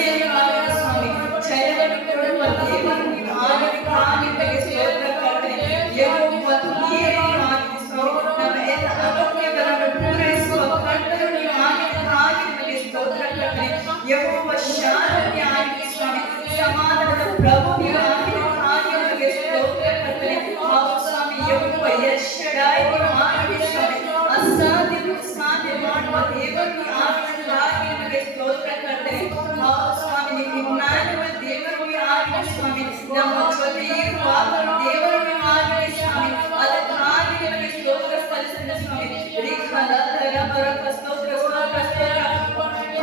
ಸೇವೆಗಾಗಿ ಸ್ವಾಮಿ ಜಯವನ್ನು ಕೊಡುವ ದೇವರು ನೀವು ಆಗಿದ್ದಕ್ಕಾಗಿ ನಿಮಗೆ ಸ್ತೋತ್ರ ಕರ್ತನೆ. ಯೆಹೋವ ನೀರೇ ಆಗಿದೆ ಸ್ವಾಮಿ. ನಮ್ಮ ಎಲ್ಲ ಅಗತ್ಯಗಳನ್ನು ಪೂರೈಸುವ ಕರ್ತನು ನೀವು ಆಗಿದ್ದಕ್ಕಾಗಿ ನಿಮಗೆ ಸ್ತೋತ್ರ ಕರ್ತನೆ. ಯೆಹೋವ ಶಾಂತಿ ಆಗಿದೆ ಸ್ವಾಮಿ. ಸಮಾಧಾನದ ಪ್ರಭು ನೀವು ಆಗಿದ್ದಕ್ಕಾಗಿ ನಿಮಗೆ ಸ್ತೋತ್ರ ಕರ್ತನೆ. ಹೌದು ಸ್ವಾಮಿ. ಯೆಹೋವ ಯೆಶಡಾಯ್ ನೀವು ಆಗಿದೆ ಸ್ವಾಮಿ. ಅಸಾಧ್ಯವನ್ನು ಸಾಧ್ಯ ಮಾಡುವ ದೇವರು ನೀವು ಆಗಿದ್ದಕ್ಕಾಗಿ ನಿಮಗೆ ಸ್ತೋತ್ರ ಕರ್ತನೆ. ಹೌದು ಸ್ವಾಮಿ. ನೀವು ನಾನುವ ದೇವರು ನೀವು ಆಗಿದೆ ಸ್ವಾಮಿ. ನಮ್ಮ ಜೊತೆ ಇರುವ ದೇವರು ನೀವು ಆಗಿದೆ ಸ್ವಾಮಿ. ಅದಕ್ಕಾಗಿ ನಿಮಗೆ ಸ್ತೋತ್ರ ಸಲ್ಲಿಸುತ್ತೇನೆ ಸ್ವಾಮಿ. ಸ್ತೋತ್ರ ಸ್ತೋತ್ರ ಸ್ತೋತ್ರ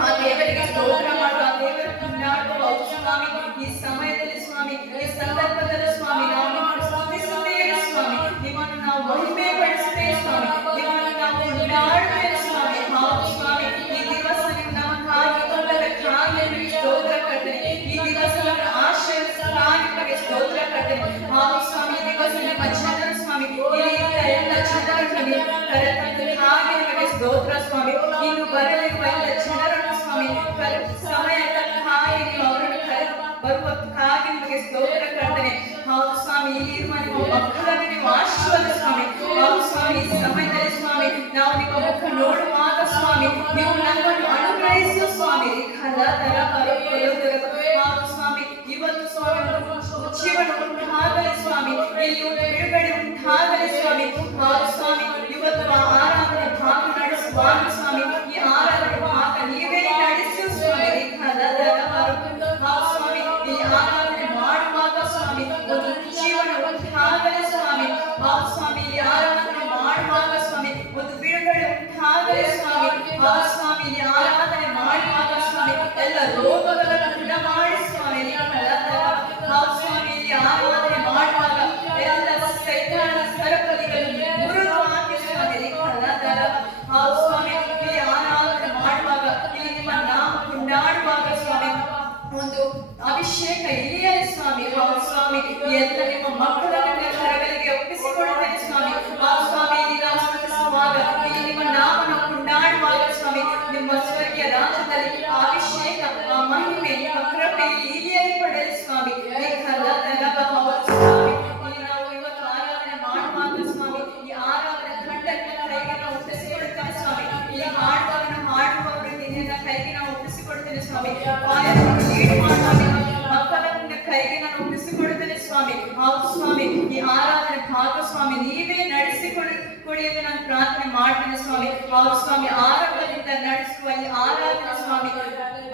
ಆ ದೇವರಿಗೆ ಸ್ತೋತ್ರ ಮಾಡುವ ದೇವರು ಕೊಂಡಾಡುವ ಸ್ವಾಮಿ. ಈ ಸಮಯದಲ್ಲಿ ಸ್ವಾಮಿ, ಈ ಸಂದರ್ಭದಲ್ಲಿ ಸ್ವಾಮಿ ನಾವು ನಿಮ್ಮನ್ನು ಸ್ತುತಿಸುತ್ತೇವೆ ಸ್ವಾಮಿ. ನಿಮ್ಮನ್ನು ನಾವು ಮಹಿಮೆ ಪಡಿಸುತ್ತೇವೆ ಸ್ವಾಮಿ. ನಿಮ್ಮನ್ನು ನಾವು ಕೊಂಡಾಡುತ್ತೇವೆ ಸ್ವಾಮಿ. ಹೌದು ಸ್ವಾಮಿ. ಈ ದಿವಸ ನೀವು ನಮಗಾಗಿ ಕೊಟ್ಟದಕ್ಕಾಗಿ ನಿಮಗೆ ಸ್ತೋತ್ರ ಕರ್ತನೆ. ಈ ದಿವಸವನ್ನು ಆಶೀರ್ವದಿಸಕ್ಕಾಗಿ ನಿಮಗೆ ಸ್ತೋತ್ರ ಕರ್ತನೆ. ಹೌದು ಸ್ವಾಮಿ. ಈ ದಿವಸ ನಿಮ್ಮ ಜನರು ಸ್ವಾಮಿ ಇಲ್ಲಿಂದ ಎಲ್ಲ ಜನರನ್ನು ಕರೆತಂದಕ್ಕಾಗಿ ನಿಮಗೆ ಸ್ತೋತ್ರ ಸ್ವಾಮಿ. ಇನ್ನು ಬರಲಿರುವ ಎಲ್ಲ ಜನರನ್ನು ಸ್ವಾಮಿ ಸಮಯಕ್ಕಾಗಿ ನೀವು ಅವರನ್ನು ಬರುವಕ್ಕಾಗಿ ನಿಮಗೆ ಸ್ತೋತ್ರ ಕರ್ತನೆ. ಹೌದು ಸ್ವಾಮಿ. ಇಲ್ಲಿರುವ ನಿಮ್ಮ ಮಕ್ಕಳನ್ನು ನೀವು ಆಶೀರ್ವಾದ ಸ್ವಾಮಿ. ಹೌದು ಸ್ವಾಮಿ. ಈ ಸಮಯದಲ್ಲಿ ಸ್ವಾಮಿ ನಾವು ನಿಮ್ಮ ಮುಖ ನೋಡುವಾಗ ಸ್ವಾಮಿ ನೀವು ನಮ್ಮನ್ನು ಅನುಗ್ರಹಿಸುವ ಸ್ವಾಮಿ. ಹೌದು ಸ್ವಾಮಿ. ಇವತ್ತು ಸ್ವಾಮಿ ಜೀವನ ಉಂಟಾಗಲಿ ಸ್ವಾಮಿ. ಇಲ್ಲಿ ಬಿಡುಗಡೆ ಉಂಟಾಗಲಿ ಸ್ವಾಮಿ. ಹೌದು ಸ್ವಾಮಿ. ಇವತ್ತು ಆರಾಧನೆ ಭಾಗ ನಡೆಸುವಾಗ ಸ್ವಾಮಿ ಈ ಆರಾಧನೆ ಭಾಗ ನೀವೇ ನಡೆಸುವ ಸ್ವಾಮಿ. ಹೌದು ಸ್ವಾಮಿ. ಈ ಆರಾಧನೆ ಮಾಡುವಾಗ ಸ್ವಾಮಿ ಒಂದು ಜೀವನ ಉಂಟಾಗಲಿ ಸ್ವಾಮಿ. ಹೌದು ಸ್ವಾಮಿ. ಈ ಆರಾಧನೆ ಮಾಡುವಾಗ ಸ್ವಾಮಿ ಒಂದು ಬಿಡುಗಡೆ ಉಂಟಾಗಲಿ ಸ್ವಾಮಿ. ಹೌದು ಸ್ವಾಮಿ. ಈ ಆರಾಧನೆ ಮಾಡುವಾಗ ಸ್ವಾಮಿ ಎಲ್ಲ ರೋಗಗಳನ್ನು ಗುಣ ಮಾಡಿ ಸ್ವಾಮಿ. ಹೌದು ಸ್ವಾಮಿ. ಈ ಆರಾಧನೆ ಮಾಡುವಾಗ ಎಲ್ಲ ಸೈತಾನನ ಸರಪಳಿಗಳನ್ನು ಮುರಿದು ಹಾಕಿ ಸ್ವಾಮಿ. ಹೌದು ಸ್ವಾಮಿ. ಈ ಆರಾಧನೆ ಮಾಡುವಾಗ ಇಲ್ಲಿ ನಿಮ್ಮ ನಾಮ ಕೊಂಡಾಡುವಾಗ ಸ್ವಾಮಿ ಒಂದು ಅಭಿಷೇಕ ಇಳಿಯಲಿ ಸ್ವಾಮಿ. ಹೌದು ಸ್ವಾಮಿ. ಎಲ್ಲ ನಿಮ್ಮ ಮಕ್ಕಳನ್ನು ನಿಮ್ಮ ಕರಗಳಿಗೆ ಒಪ್ಪಿಸಿಕೊಳ್ಳುತ್ತೇನೆ ಸ್ವಾಮಿ. ಹೌದು ಸ್ವಾಮಿ. ಇಲ್ಲಿ ನಾವು ಸ್ತುತಿಸುವಾಗ ಇಲ್ಲಿ ನಿಮ್ಮ ನಾಮನ ಕೊಂಡಾಡುವಾಗ ಸ್ವಾಮಿ ನಿಮ್ಮ ಸ್ವರ್ಗೀಯ ರಾಜ್ಯದಲ್ಲಿ ಅಭಿಷೇಕ ಮಹಿಮೆ ನಿಮ್ಮ ಕೃಪೆಯಲ್ಲಿ ಇಳಿಯಲಿ ಪಡೆಯಲಿ ಸ್ವಾಮಿ. ಹೌದು ಸ್ವಾಮಿ. ಇಲ್ಲಿ ನಾವು ಇವತ್ತು ಆರಾಧನೆ ಮಾಡುವಾಗ ಸ್ವಾಮಿ ಈ ಆರಾಧನೆ ತಂಡಗಳ ಕೈಗೆ ನಾವು ಒಪ್ಪಿಸಿಕೊಡುತ್ತೇವೆ ಸ್ವಾಮಿ. ಈ ಹಾಡುಗಳನ್ನು ಹಾಡುವವರು ನಿನ್ನ ಕೈಗೆ ನಾವು ಒಪ್ಪಿಸಿಕೊಡುತ್ತೇನೆ ಸ್ವಾಮಿ. ಮಕ್ಕಳನ್ನ ಕೈಗೆ ನಾನು ಒಪ್ಪಿಸಿಕೊಡುತ್ತೇನೆ ಸ್ವಾಮಿ. ಹೌದು ಸ್ವಾಮಿ. ಈ ಆರಾಧನೆ ಭಾಗ ಸ್ವಾಮಿ ನೀವೇ ನಡೆಸಿಕೊಡಿಯಲು ನಾನು ಪ್ರಾರ್ಥನೆ ಮಾಡ್ತೇನೆ ಸ್ವಾಮಿ. ಹೌದು ಸ್ವಾಮಿ. ಆರಂಭದಿಂದ ನಡೆಸುವ ಈ ಆರಾಧನೆ ಸ್ವಾಮಿ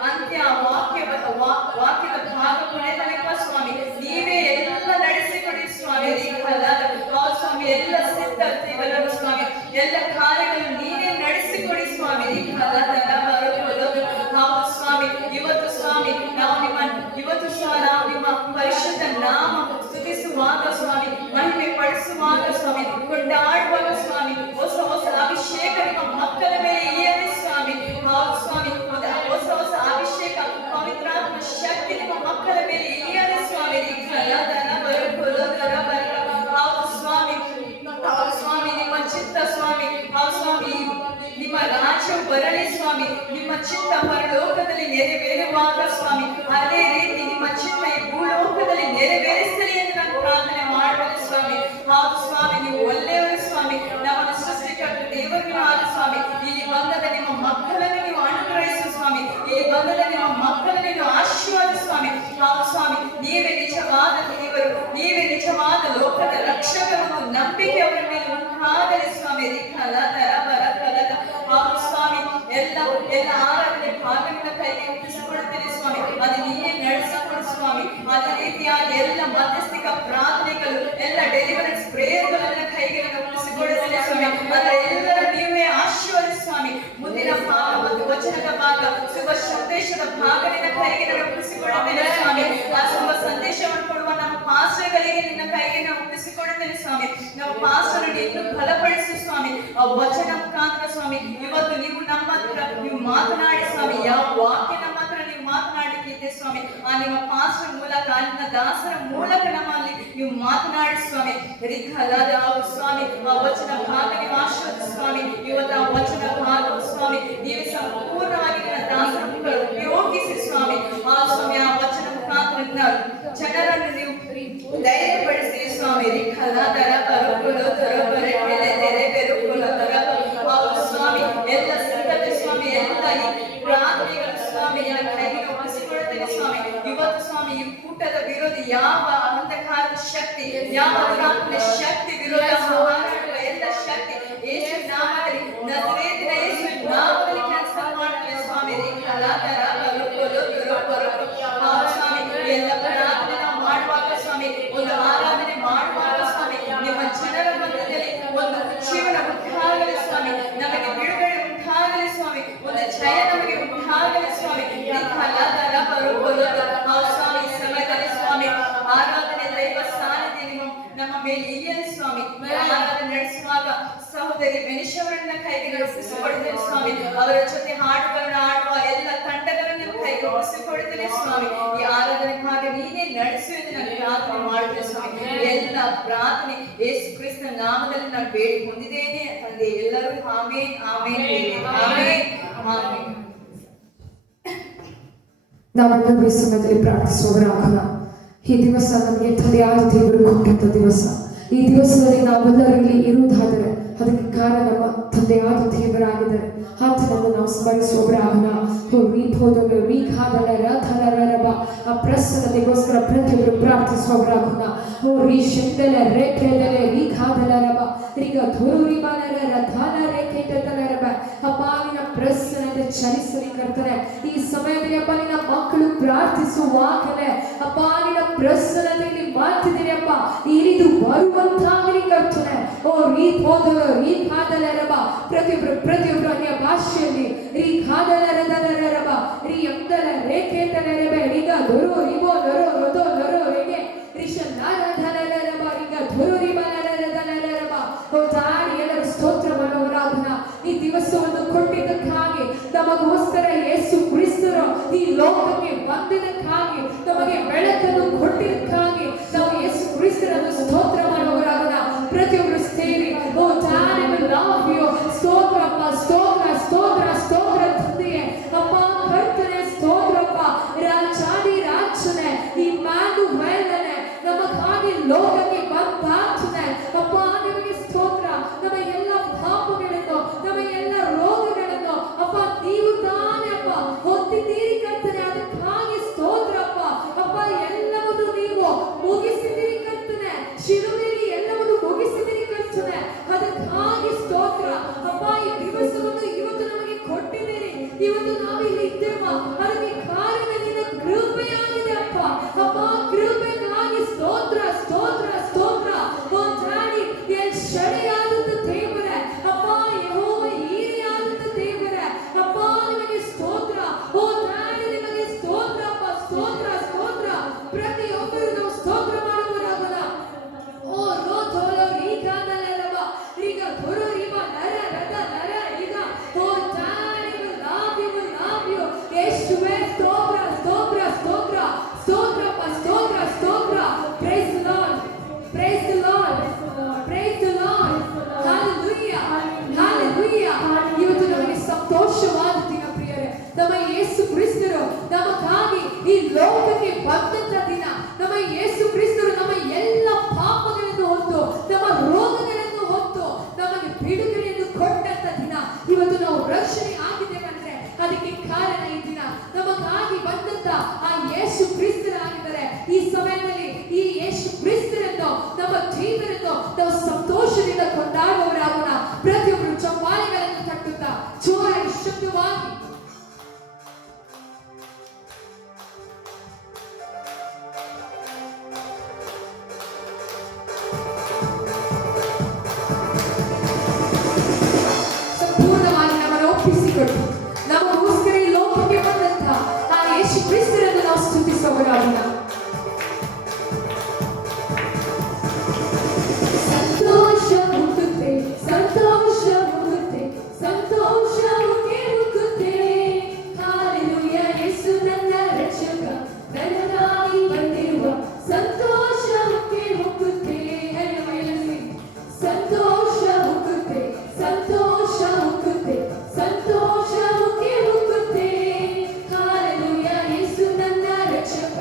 ಅಂತ್ಯ ವಾಕ್ಯದ ಭಾಗ ಕೊನೆ ತನಕ ಸ್ವಾಮಿ ನೀವೇ ಎಲ್ಲ ನಡೆಸಿಕೊಡಿ ಸ್ವಾಮಿ. ಹೌದು ಸ್ವಾಮಿ. ಎಲ್ಲ ಸಿದ್ಧತೆಗಳನ್ನು ಸ್ವಾಮಿ ಎಲ್ಲ ಕಾರ್ಯಗಳನ್ನು ನೀವೇ ನಡೆಸಿಕೊಡಿ ಸ್ವಾಮಿ. ಹೌದು ಸ್ವಾಮಿ. ಇವತ್ತು ಸ್ವಾಮಿ ನಾವು ನಿಮ್ಮ ಪರಿಶುದ್ಧ ನಾಮ ಸ್ತುತಿಸುವಾಗ ಸ್ವಾಮಿ ಮಹಿಮೆ ಪಡಿಸುವಾಗ ಸ್ವಾಮಿ ಕೊಂಡಾಡುವಾಗ ಸ್ವಾಮಿ ಹೊಸ ಹೊಸ ಅಭಿಷೇಕ ನಿಮ್ಮ ಮಕ್ಕಳ ಮೇಲೆ ಇಳಿಯಲಿ ಸ್ವಾಮಿ. ಹೌದು ಸ್ವಾಮಿ. ಹೊಸ ಹೊಸ ಅಭಿಷೇಕ ಪವಿತ್ರಾತ್ಮ ಶಕ್ತಿ ನಿಮ್ಮ ಮಕ್ಕಳ ಮೇಲೆ ಇಳಿಯಲಿ ಸ್ವಾಮಿ. ಹೌದು ಸ್ವಾಮಿ. ಹೌದು ಸ್ವಾಮಿ. ನಿಮ್ಮ ಚಿತ್ತ ಸ್ವಾಮಿ. ಹೌದು ಸ್ವಾಮಿ. ನಿಮ್ಮ ರಾಜ್ಯವು ಬರಲಿ ಸ್ವಾಮಿ. ನಿಮ್ಮ ಚಿತ್ತ ಪರಲೋಕದಲ್ಲಿ ನೆರವೇರುವಾಗ ಸ್ವಾಮಿ ಅದೇ ರೀತಿ ನಿಮ್ಮ ಚಿತ್ತ ಈ ಭೂಲೋಕದಲ್ಲಿ ನೆರವೇರಿಸಲಿ ಎಂದು ನಾನು ಪ್ರಾರ್ಥನೆ ಮಾಡುತ್ತೇನೆ ಸ್ವಾಮಿ. ಹೌದು ಸ್ವಾಮಿ. ನೀವು ಒಳ್ಳೆಯವರು ಸ್ವಾಮಿ. ನಮ್ಮನ್ನು ಸೃಷ್ಟಿಕರ್ತ ದೇವರು ಆದ ಸ್ವಾಮಿ. ಇಲ್ಲಿ ಬಂದದ ನಿಮ್ಮ ಮಕ್ಕಳನ್ನು ನೀವು ಅನುಗ್ರಹಿಸು ಸ್ವಾಮಿ. ಇಲ್ಲಿ ಬಂದದ ನಿಮ್ಮ ಮಕ್ಕಳನ್ನು ನೀವು ಆಶೀರ್ವಾದ ಸ್ವಾಮಿ. ಹೌದು ಸ್ವಾಮಿ. ನೀವೇ ನಿಜವಾದ ದೇವರು. ನೀವೇ ನಿಜವಾದ ಲೋಕದ ರಕ್ಷಕರು. ನಂಬಿಕೆ ಅವರ ಮೇಲೆ ಉಂಟಾಗಲಿ ಸ್ವಾಮಿ. ಹೌದು ಸ್ವಾಮಿ. ಎಲ್ಲ ಆರಾಧನೆ ಭಾಗಗಳ ಕೈಗೆ ಒಪ್ಪಿಸಿಕೊಡುತ್ತೇನೆ ಸ್ವಾಮಿ. ಅದು ನೀವೇ ನಡೆಸಿಕೊಡು ಸ್ವಾಮಿ. ಅದೇ ರೀತಿಯಾಗಿ ಎಲ್ಲ ಮಧ್ಯಸ್ಥಿಕ ಪ್ರಾರ್ಥನೆಗಳು ಎಲ್ಲ ಡೆಲಿವರೆನ್ಸ್ ಪ್ರೇಯರ್ಗಳನ್ನ ಕೈಗೆ ಒಪ್ಪಿಸಿಕೊಡುತ್ತೇನೆ ಸ್ವಾಮಿ. ಅದೆಲ್ಲರ ನೀವೇ ಆಶೀರ್ವಾದ ಸ್ವಾಮಿ. ಮುಂದಿನ ಭಾಗ ಮತ್ತು ವಚನದ ಭಾಗ ಶುಭ ಸಂದೇಶದ ಭಾಗದಿಂದ ಕೈಗೆ ಒಪ್ಪಿಸಿಕೊಡುತ್ತೇನೆ ಸ್ವಾಮಿ. ಆ ಶುಭ ಸಂದೇಶವನ್ನು ಕೊಡುವ ನಮ್ಮ ಪಾಸ್ಟರ್ಗಳಿಗೆ ನಿನ್ನ ಕೈಗೆ ನಾವು ಒಪ್ಪಿಸಿಕೊಡುತ್ತೇನೆ ಸ್ವಾಮಿ. ನಮ್ಮ ಪಾಸ್ಟರ್ ಇನ್ನೂ ಬಲಪಡಿಸು ಸ್ವಾಮಿ. ಆ ವಚನ ಮುಖಾಂತರ ಸ್ವಾಮಿ ಇವತ್ತು ನೀವು ನಮ್ಮ ಹತ್ರ ನೀವು ಮಾತನಾಡಿ ಸ್ವಾಮಿ. ಯಾವ ವಾಕ್ಯ ನಮ್ಮ ಹತ್ರ ನೀವು ಮಾತನಾಡಲಿಕ್ಕೆ ಸ್ವಾಮಿ ಆ ನಿಮ್ಮ ಪಾಸ್ಟರ್ ಮೂಲಕ ನಿಮ್ಮ ದಾಸರ ಮೂಲಕ ನಮ್ಮಲ್ಲಿ ನೀವು ಮಾತನಾಡಿ ಸ್ವಾಮಿ. ಸ್ವಾಮಿ ಆ ವಚನ ಭಾಗ ನೀವು ಆಶೀರ್ವದಿಸಿ ಸ್ವಾಮಿ. ಇವತ್ತು ಆ ವಚನ ಭಾಗ ಸ್ವಾಮಿ ನೀವು ಸಂಪೂರ್ಣವಾಗಿ ನಿಮ್ಮ ದಾಸರ ಉಪಯೋಗಿಸಿ ಸ್ವಾಮಿ. ಆ ಸ್ವಾಮಿ ನಿನ್ನ ಕೈಗೆ ಒಪ್ಪಿಸಿಕೊಳ್ಳುತ್ತೇವೆ ಸ್ವಾಮಿ. ಇವತ್ತು ಸ್ವಾಮಿ ಈ ಕೂಟದ ವಿರೋಧ ಯಾವ ಅಂಧಕಾರದ ಶಕ್ತಿ, ಯಾವ ದುರಾತ್ಮನ ಶಕ್ತಿ ವಿರೋಧ ಹೋರಾಡುವ ಎಲ್ಲ ಶಕ್ತಿ ಯೇಸು ನಾಮದಲ್ಲಿ, ನಜರೇತಿನ ಯೇಸು ನಾಮದಲ್ಲಿ ಕ್ಯಾನ್ಸಲ್ ಮಾಡ್ತೇವೆ ಸ್ವಾಮಿ. ಸ್ವಾಮಿ ಎಲ್ಲ ಪ್ರಾರ್ಥನೆ ನಾವು ಮಾಡುವಾಗ ಸ್ವಾಮಿ, ಒಂದು ಆರಾಧನೆ ಮಾಡುವಾಗ ಸ್ವಾಮಿ, ನಿಮ್ಮ ಜನರ ಮಧ್ಯದಲ್ಲಿ ಒಂದು ಜೀವನ ಉಂಟಾಗಲಿ ಸ್ವಾಮಿ, ನಮಗೆ ಬಿಡುಗಡೆ ಉಂಟಾಗಲಿ ಸ್ವಾಮಿ, ಒಂದು ಜಯ ನಮಗೆ ಉಂಟಾಗಲಿ ಸ್ವಾಮಿ. ಸ್ವಾಮಿ ಸಮಯದಲ್ಲಿ ಸ್ವಾಮಿ ಆರಾಧನೆ ದೈವ ಸಾನ್ನಿಧ್ಯ ನಮ್ಮ ಮೇಲೆ ಇಳಿಯಲಿ ಸ್ವಾಮಿ. ಆರಾಧನೆ ನಡೆಸುವಾಗ ಸಹೋದರಿ ಮೆನಿಷವರನ್ನ ಕೈಗೆ ಒಪ್ಪಿಸಿಕೊಡುತ್ತೇನೆ ಸ್ವಾಮಿ. ಅವರ ಜೊತೆ ಹಾಡುಗಳನ್ನು ಆಡುವ ಎಲ್ಲ ತಂಡಗಳನ್ನು ಕೈಗೆ ಒಪ್ಪಿಸಿಕೊಡುತ್ತೇನೆ ಸ್ವಾಮಿ. ಈ ಆರಾಧನೆ ಭಾಗ ನೀನೇ ನಡೆಸುವುದು ನಾನು ಪ್ರಾರ್ಥನೆ ಮಾಡುತ್ತೇನೆ ಸ್ವಾಮಿ. ಎಲ್ಲ ಪ್ರಾರ್ಥನೆ ಯೇಸು ಕ್ರಿಸ್ತನ ನಾಮದಲ್ಲಿ ನಾನು ಬೇಡಿ ಹೊಂದಿದ್ದೇನೆ ತಂದೆ. ಎಲ್ಲರೂ ಆಮೇನ್ ಆಮೇನ್ ಆಮೇನ್ ಆಮೇನ್. ನಾವೆಲ್ಲರೂ ಈ ಸಮಯದಲ್ಲಿ ಪ್ರಾರ್ಥಿಸುವವರಾಗೋಣ. ಈ ದಿವಸ ನಮಗೆ ತಂದೆಯಾದ ದೇವರು ಕೊಟ್ಟಂತ ದಿವಸ. ಈ ದಿವಸದಲ್ಲಿ ನಾವೆಲ್ಲರೂ ಇಲ್ಲಿ ಇರುವುದಾದರೆ ಅದಕ್ಕೆ ಕಾರಣ ನಮ್ಮ ತಂದೆಯಾದ ದೇವರಾಗಿದ್ದಾರೆ. ಆತನನ್ನು ನಾವು ಸ್ಮರಿಸುವವರಾಗೋಣ. ಆ ಪ್ರಸನ್ನತೆಗೋಸ್ಕರ ಪ್ರತಿಯೊಬ್ಬರು ಪ್ರಾರ್ಥಿಸುವವರಾಗೋಣ. ಅಪ್ಪಾನಿನ ಪ್ರಸನ್ನತೆ ಚಲಿಸಲಿ ಕರ್ತನೆ. ಈ ಸಮಯದಲ್ಲಿ ಅಪ್ಪ ನಿನ್ನ ಮಕ್ಕಳು ಪ್ರಾರ್ಥಿಸುವಾಗಲೇ ಅಪ್ಪಾನಿನ ಪ್ರಸನ್ನತೆಯಲ್ಲಿ ಮಾಡ್ತಿದ್ದೀವಿ ಅಪ್ಪ, ಇಳಿದು ಬರುವಂತಾಗಲಿ ಕರ್ತನೆ. ಪ್ರತಿಯೊಬ್ಬರು ಅನ್ಯ ಭಾಷೆಯಲ್ಲಿ ಎಲ್ಲರೂ ಸ್ತೋತ್ರ ಮಾಡುವವರಾಗೋಣ. ಈ ದಿವಸವನ್ನು ಕೊಟ್ಟಿದ್ದಕ್ಕಾಗಿ, ನಮಗೋಸ್ಕರ ಯೇಸು ಕ್ರಿಸ್ತರು ಈ ಲೋಕಕ್ಕೆ ಬಂದಿದ್ದಕ್ಕಾಗಿ, ನಮಗೆ ಬೆಳಕನ್ನು ಕೊಟ್ಟಿದ್ದಕ್ಕಾಗಿ ನಾವು ಯೇಸು ಕ್ರಿಸ್ತರನ್ನು ಸ್ತೋತ್ರ ಮಾಡುವವರಾಗೋಣ. ಪ್ರತಿಯೊಬ್ಬರು ಸೇರಿ ಸ್ತೋತ್ರಪ್ಪ, ಸ್ತೋತ್ರ ಸ್ತೋತ್ರ ಸ್ತೋತ್ರ ತಂದೆಯೇ. ಅಪ್ಪ ಕರ್ತನೆ ಸ್ತೋತ್ರಪ್ಪ, ರಾಜಾದಿ ರಾಜನೇ, ಈ ಮ್ಯಾನುವೇಲನೆ ನಮಗಾಗಿ ಲೋಕಕ್ಕೆ ಬಂದಾತನೆ. ಅಪ್ಪ ನಿಮಗೆ ಸ್ತೋತ್ರ. ನಮ್ಮ ಎಲ್ಲ ಪಾಪಗಳನ್ನು, ನಮ್ಮ ಎಲ್ಲ ರೋಗಗಳನ್ನು ಅಪ್ಪ ನೀವು ತಾನೇ ಅಪ್ಪ ಹೊತ್ತಿದ್ದೀರಿ ಕರ್ತನೆ. ಅದಕ್ಕಾಗಿ ಸ್ತೋತ್ರಪ್ಪ. ಅಪ್ಪ ಎಲ್ಲವನ್ನು ನೀವು ಮುಗಿಸಿದ್ದೀರಿ ಕರ್ತನೆ. ಶಿಲುಬೆಯಲ್ಲಿ ಎಲ್ಲವನ್ನು ಮುಗಿಸಿದ್ದೀರಿ ಕರ್ತನೆ. ಅದಕ್ಕಾಗಿ ಸ್ತೋತ್ರ ಅಪ್ಪ. ಈ ದಿವಸವನ್ನು ಇವತ್ತು ನಮಗೆ ಕೊಟ್ಟಿದ್ದೀರಿ. ಇವತ್ತು ನಾವಿಲ್ಲಿ ಇದ್ದೇವ, ಅದಕ್ಕೆ ಕಾರಣ ನಿನ್ನ ಕೃಪೆಯಾಗಿದೆ ಅಪ್ಪ. ಅಪ್ಪ ಕೃಪೆಗಾಗಿ ಸ್ತೋತ್ರ ಸ್ತೋತ್ರ ಸ್ತೋತ್ರ. ಶಡೆಯಾದಂತ ದೇವರೇ ಅಪ್ಪ, ಯೆಹೋವ ಈರಿಯಾದಂತ ದೇವರೇ ಅಪ್ಪ, ನಿಮಗೆ ಸ್ತೋತ್ರ. ನಿಮಗೆ ಸ್ತೋತ್ರ ಅಪ್ಪ, ಸ್ತೋತ್ರ ಸ್ತೋತ್ರ. ಪ್ರತಿಯೊಬ್ಬರು ನಾವು ಸ್ತೋತ್ರ ಮಾಡುವವರಾಗೋಣ. ಯೇಸುವೇ ಸ್ತೋತ್ರ ಸ್ತೋತ್ರ ಸ್ತೋತ್ರ ಸ್ತೋತ್ರಪ್ಪ, ಸ್ತೋತ್ರ ಸ್ತೋತ್ರ. Praise the Lord, praise the Lord, praise the Lord. ಹalleluya, ಹalleluya. ಇವತ್ತು ನಮಗೆ ಸಂತೋಷವಾದ ದಿನ ಪ್ರಿಯರೇ. ನಮ್ಮ ಯೇಸು ಕ್ರಿಸ್ತರು ನಮಗಾಗಿ ಈ ಲೋಕಕ್ಕೆ ಬಂದಂತ ದಿನ. ನಮ್ಮ ಯೇಸು ಕ್ರಿಸ್ತರು ನಮ್ಮ ಎಲ್ಲ ಪಾಪಗಳನ್ನು ಹೊತ್ತು, ನಮ್ಮ ರೋಗಗಳನ್ನು ಹೊತ್ತು ನಮಗೆ ಬಿಡುಗಡೆಯನ್ನು ಕೊಟ್ಟಂತ ದಿನ. ಇವತ್ತು ನಾವು ರಕ್ಷಣೆ ಆಗಿದ್ದೇವೆ ಅಂದ್ರೆ ಅದಕ್ಕೆ ಕಾರಣ ಈ ದಿನ. ನಮಗಾಗಿ ಬಂದಂತ ಆ ಯೇಸು ಕ್ರಿಸ್ತರಾಗಿದ್ದಾರೆ. ಈ ಸಮಯದಲ್ಲಿ ಈ ಯೇಸು ಕ್ರಿಸ್ತರನ್ನು, ನಮ್ಮ ಜೀವನವನ್ನು ನಾವು ಸಂತೋಷದಿಂದ ಕೊಂಡಾಡುವವರಾಗೋಣ. ಪ್ರತಿಯೊಬ್ಬರು ಚಪ್ಪಾಳೆಗಳನ್ನು ತಟ್ಟುತ್ತಾ ಜೋರಾಗಿ ಶಬ್ದವಾಗಿ ಸಂಪೂರ್ಣವಾಗಿ ನಮ್ಮನ್ನು ಒಪ್ಪಿಸಿಕೊಟ್ಟು ನಮಗೋಸ್ಕರ ಈ ಲೋಕಕ್ಕೆ ಬಂದಂತ ಆ ಯೇಸು ಕ್ರಿಸ್ತರನ್ನು ನಾವು ಸ್ತುತಿಸುವವರಾಗೋಣ. ಸಂತೋಷ ಹುಟ್ಟುತ್ತೆ, ಸಂತೋಷ ಹುಟ್ಟುತ್ತೆ, ಸಂತೋಷಕ್ಕೆ ಹುಟ್ಟುತ್ತೆ. ಹಾಲೆಲೂಯ, ಯೇಸು ನನ್ನ ರಕ್ಷಕ, ನನಗಾಗಿ ಬಂದಿರುವ ಸಂತೋಷಕ್ಕೆ ಹುಟ್ಟುತ್ತೆ. ಸಂತೋಷ ಹುಟ್ಟುತ್ತೆ, ಸಂತೋಷ ಹುಟ್ಟುತ್ತೆ, ಸಂತೋಷಕ್ಕೆ ಹುಟ್ಟುತ್ತೆ. ಹಾಲೆಲೂಯ, ಯೇಸು ನನ್ನ ರಕ್ಷಕ,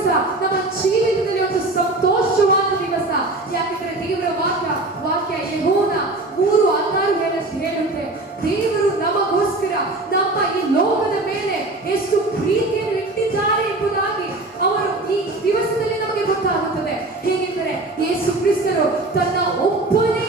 ದಿವಸ ನಮ್ಮ ಜೀವಿತದಲ್ಲಿ ಒಂದು ಸಂತೋಷವಾದ ದಿವಸ. ಯಾಕೆಂದ್ರೆ ದೇವರ ವಾಕ್ಯ ಯೆಹೋವನ 3:16 ಹೇಳುತ್ತೆ, ದೇವರು ನಮಗೋಸ್ಕರ ನಮ್ಮ ಈ ಲೋಕದ ಮೇಲೆ ಎಷ್ಟು ಪ್ರೀತಿಯನ್ನು ಇಟ್ಟಿದ್ದಾರೆ ಎಂಬುದಾಗಿ ಅವರು ಈ ದಿವಸದಲ್ಲಿ ನಮಗೆ ಗೊತ್ತಾಗುತ್ತದೆ. ಹೇಗೆಂದರೆ ಯೇಸು ಕ್ರಿಸ್ತರು ತನ್ನ ಒಬ್ಬನೇ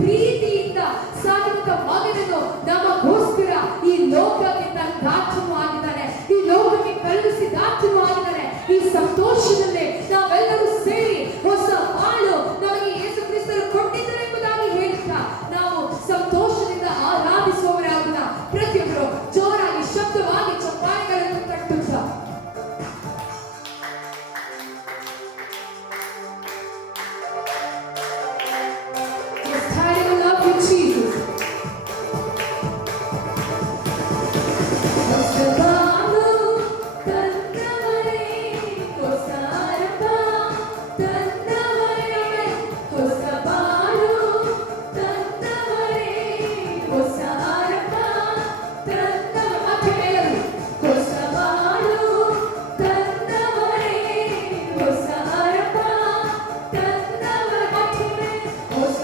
ಪ್ರೀತಿಯಿಂದ ಸಾಕಿದ ಮಗನನ್ನು ನಮಗೋಸ್ಕರ ಈ ಲೋಕಕ್ಕೆ ದಾಟನು ಆಗಿದ್ದಾನೆ, ಈ ಲೋಕಕ್ಕೆ ಕಳುಹಿಸಿದಾಟನು ಆಗಿದ್ದಾನೆ. ಈ ಸಂತೋಷದಲ್ಲಿ ನಾವೆಲ್ಲರೂ ಸೇರಿ ಹೊಸ ಬಾಳು ನಮಗೆ ಯೇಸು ಕ್ರಿಸ್ತರು ಕೊಟ್ಟಿದ್ದಾರೆ ಎಂಬುದಾಗಿ ಹೇಳುತ್ತಾ ನಾವು ಸಂತೋಷದಿಂದ ಆರಾಧಿಸುವವರಾಗೋಣ. ಪ್ರತಿಯೊಬ್ಬರು ಜೋರಾಗಿ ಶಬ್ದವಾಗಿ ಚಪ್ಪಾಳೆಗಳನ್ನು ತಟ್ಟುತ್ತಾ ಹೊಸ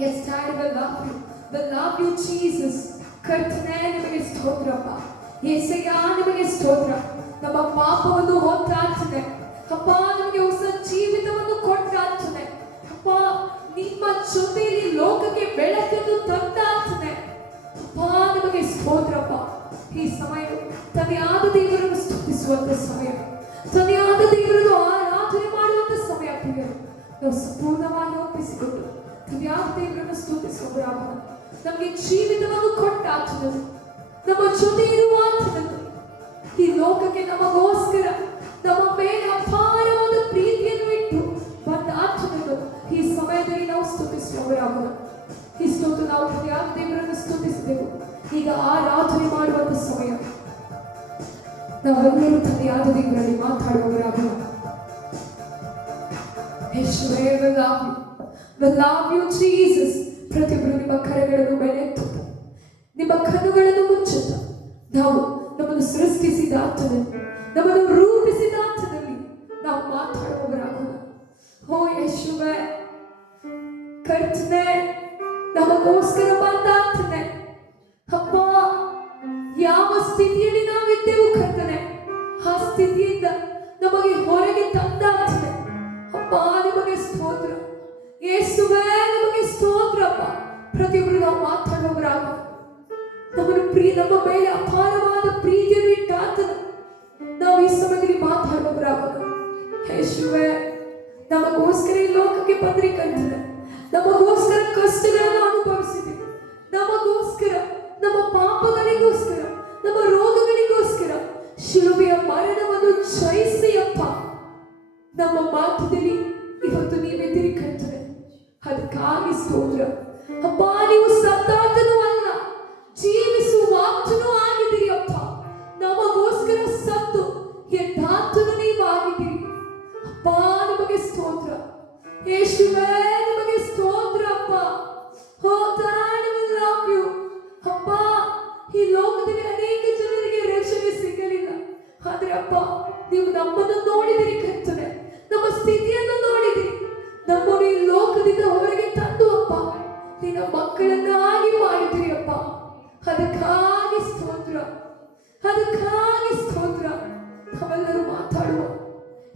Yes, Daddy, we love you. We love you, Jesus. ಕರ್ತನೇ ನಿಮಗೆ ಸ್ತೋತ್ರಪ್ಪ. ಯೇಸಯ್ಯ ನಿಮಗೆ ಸ್ತೋತ್ರ. ನಮ್ಮ ಪಾಪವನ್ನು ಹೊತ್ತಾಗ್ತದೆ ಅಪ್ಪ, ನಮಗೆ ಹೊಸ ಜೀವಿತವನ್ನು ಕೊಟ್ಟಾಗ್ತದೆ ಅಪ್ಪ. ನಿಮ್ಮ ಜೊತೆಯಲ್ಲಿ ಲೋಕಕ್ಕೆ ಬೆಳಕನ್ನು ತಂದಾಗ್ತದೆ ಅಪ್ಪ. ನಿಮಗೆ ಸ್ತೋತ್ರಪ್ಪ. ಈ ಸಮಯ ತಂದೆಯಾದ ದೇವರನ್ನು ಸ್ತುತಿಸುವಂತ ಸಮಯ, ತಂದೆಯಾದ ದೇವರನ್ನು ಆರಾಧನೆ ಮಾಡುವಂತ ಸಮಯ ಪ್ರಿಯರು. ನಾವು ಸಂಪೂರ್ಣವಾಗಿ ಒಪ್ಪಿಸಿಕೊಟ್ಟು ತಂದೆಯಾದ ದೇವರನ್ನು ಸ್ತುತಿಸುವವರಾಗೋಣ. ನಮಗೆ ಜೀವಿತವನ್ನು ಕೊಟ್ಟಾಗ್ತದೆ, ನಮ್ಮ ಜೊತೆ ಇರುವಂಥದ್ದು, ಈ ಲೋಕಕ್ಕೆ ನಮಗೋಸ್ಕರ ನಮ್ಮ ಮೇಲೆ ಅಪಾರವಾದ ಪ್ರೀತಿಯನ್ನು ಇಟ್ಟು ಬಂದ ಆತ್ಮಗಳು ಈ ಸಮಯದಲ್ಲಿ ನಾವು ಸ್ತುತಿಸುವವರಾಗೋಣ. ಇಷ್ಟೊತ್ತು ನಾವು ತಂದೆಯಾದ ದೇವರನ್ನು ಸ್ತುತಿಸಿದೆವು. ಈಗ ಆರಾಧನೆ ಮಾಡುವಂತ ಸಮಯ. ನಾವೆಲ್ಲರೂ ತಂದೆಯಾದ ದೇವರಲ್ಲಿ ಮಾತಾಡುವವರಾಗೋಣ. ಯೇಸುವೇ, we love you. We love you, Jesus. ಪ್ರತಿಯೊಬ್ಬರು ನಿಮ್ಮ ಕರೆಗಳನ್ನು ಮೇಲೆತ್ತು, ನಿಮ್ಮ ಕಣ್ಣುಗಳನ್ನು ಮುಚ್ಚುತ್ತ ನಾವು ನಮ್ಮನ್ನು ಸೃಷ್ಟಿಸಿದ ಆತನಲ್ಲಿ, ನಮ್ಮನ್ನು ರೂಪಿಸಿದ ಆತನಲ್ಲಿ ನಾವು ಮಾತಾಡುವವರಾಗೋಣ. ಓ ಯೇಸುವೇ, ಕರ್ತನೇ, ನಮಗೋಸ್ಕರ ಬಂದ ಆತನೇ ಅಪ್ಪ. ಯಾವ ಸ್ಥಿತಿಯಲ್ಲಿ ನಾವಿದ್ದೆವು ಕರ್ತನೆ, ಆ ಸ್ಥಿತಿಯಿಂದ ನಮಗೆ ಹೊರಗೆ ತಂದ ಆತನೇ ಅಪ್ಪ. ನಿಮಗೆ ಸ್ತೋತ್ರ ಯೇಸುವೇ, ನಿಮಗೆ ಸ್ತೋತ್ರಪ್ಪ. ಪ್ರತಿಯೊಬ್ಬರು ನಾವು ಮಾತಾಡುವವರಾಗೋಣ. ನಮ್ಮ ಮೇಲೆ ಅಪಾರವಾದ ಪ್ರೀತಿಯನ್ನು ಇಟ್ಟ ಆತನ ನಾವು ಈ ಸಮಯದಲ್ಲಿ ಮಾತಾಡುವವರಾಗೋಣ. ಯೇಸುವೇ, ನಮಗೋಸ್ಕರ ಈ ಲೋಕಕ್ಕೆ ಬಂದ್ರಿ ಕರ್ತನೆ, ನಮಗೋಸ್ಕರ ಕಷ್ಟಗಳನ್ನು ಅನುಭವಿಸಿದ್ದೀವಿ, ನಮಗೋಸ್ಕರ, ನಮ್ಮ ಪಾಪಗಳಿಗೋಸ್ಕರ, ನಮ್ಮ ರೋಗಗಳಿಗೋಸ್ಕರ ಶಿಲುಬೆಯ ಮರಣವನ್ನು ಜಯಿಸಿ ಅಪ್ಪ. ನಮ್ಮ ಮಾತುದಲ್ಲಿ ಇವತ್ತು ನೀವೆದಿರಿ ಕರ್ತನೆ, ಅದಕ್ಕಾಗಿ ಸ್ತೋತ್ರ ಅಪ್ಪ. ನೀವು ಸತ್ತಾತನೂ ಅಲ್ಲ, ಜೀವಿಸುವಾತನೂ ಆಗಿದ್ದೀರಿ ಅಪ್ಪ. ನಮಗೋಸ್ಕರ ಸತ್ತು ಎದ್ದಾತನು ನೀವು ಆಗಿದ್ದೀರಿ ಅಪ್ಪ. ನಿಮಗೆ ಸ್ತೋತ್ರ ಯೇಸುವೇ, ನಿಮಗೆ ಸ್ತೋತ್ರ ಅಪ್ಪ. ಓ ಗಾಡ್, we love you ಅಪ್ಪ. ಈ ಲೋಕದಲ್ಲಿ ಅನೇಕ ಜನರಿಗೆ ರಕ್ಷಣೆ ಸಿಗಲಿಲ್ಲ, ಆದ್ರೆ ಅಪ್ಪ ನೀವು ನಮ್ಮನ್ನು ನೋಡಿದಿರಿ ಕರ್ತನೆ, ನಮ್ಮ ಸ್ಥಿತಿಯನ್ನು ನೋಡಿದಿರಿ, ನಮ್ಮನ್ನು ಈ ಲೋಕದಿಂದ ಹೊರಗೆ ತಂದು ಅಪ್ಪ ನಿನ್ನ ಮಕ್ಕಳನ್ನಾಗಿ ಮಾಡಿದಿರಿ ಅಪ್ಪ. ಅದಕ್ಕಾಗಿ ಸ್ತೋತ್ರ, ಅದಕ್ಕಾಗಿ ಸ್ತೋತ್ರ. ನಾವೆಲ್ಲರೂ ಮಾತಾಡುವ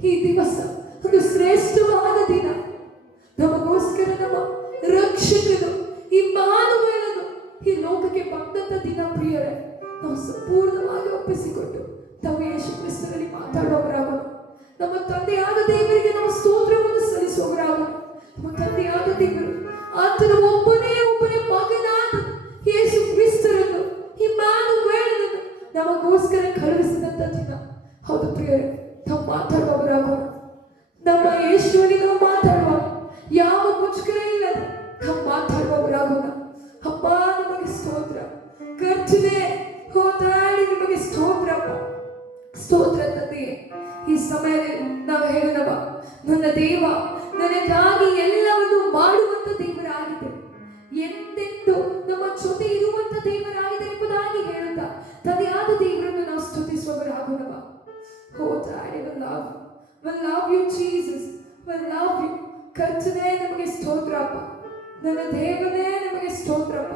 ಈ ದಿವಸ ಒಂದು ಶ್ರೇಷ್ಠವಾದ ದಿನ. ನಮಗೋಸ್ಕರ ನಮ್ಮ ರಕ್ಷಕನು ಇಮ್ಮಾನುವೇಲನು ಈ ಲೋಕಕ್ಕೆ ಬಂದಂತ ದಿನ ಪ್ರಿಯರೇ. ನಾವು ಸಂಪೂರ್ಣವಾಗಿ ಒಪ್ಪಿಸಿಕೊಟ್ಟು ನಾವು ಯೇಸು ಕ್ರಿಸ್ತನಲ್ಲಿ ಮಾತಾಡುವವರಾಗೋಣ. ನಮ್ಮ ತಂದೆಯಾದ ದೇವರಿಗೆ ನಾವು ಸ್ತೋತ್ರವನ್ನು ಸಲ್ಲಿಸುವವರಾಗೋಣ. ನಮ್ಮ ತಂದೆಯಾದ ದೇವರು ಆತನ ಒಬ್ಬನೇ ಮಗನಾದ ಯೇಸು ಕ್ರಿಸ್ತರನ್ನು ಇಮ್ಮಾನುವೇಲನನ್ನು ನಮಗೋಸ್ಕರ ಕಳುಹಿಸಿದಂತ ದಿನ. ಹೌದು ಪ್ರಿಯರೇ, ನಾವು ಮಾತಾಡುವವರಾಗೋಣ. ನಮ್ಮ ಯೇಸುವಿಗೆ ನಾವು ಮಾತಾಡುವ ಯಾವ ಮುಚ್ಚುಕರ ಇಲ್ಲದ ನಾವು ಮಾತಾಡುವವರಾಗೋಣ. ಅಪ್ಪ, ನಿಮಗೆ ಸ್ತೋತ್ರ ಕರ್ತನೇ. ಹೋದಾಡಿ ನಿಮಗೆ ಸ್ತೋತ್ರ ಅಪ್ಪ. ಸ್ತೋತ್ರ ತಂದೆಯೇ. ಈ ಸಮಯದಲ್ಲಿ ನಾವು ಹೇಳೋಣವ, ನನ್ನ ದೇವ ನನಗಾಗಿ ಎಲ್ಲವನ್ನು ಮಾಡುವಂತ ದೇವರಾಗಿದೆ, ಎಂದೆಂದು ನಮ್ಮ ಜೊತೆ ಇರುವಂತ ದೇವರಾಗಿದೆ ಎಂಬುದಾಗಿ ಹೇಳುತ್ತಾ ತಂದೆಯಾದ ದೇವರನ್ನು ನಾವು ಸ್ತುತಿಸುವವರಾಗೋಣವ. ಹೋದಾಡಿ we love you Jesus, we love you. ಕರ್ತನೇ, ನಮಗೆ ಸ್ತೋತ್ರ ಅಪ್ಪ. ನನ್ನ ದೇವನೇ, ನಮಗೆ ಸ್ತೋತ್ರ ಅಪ್ಪ.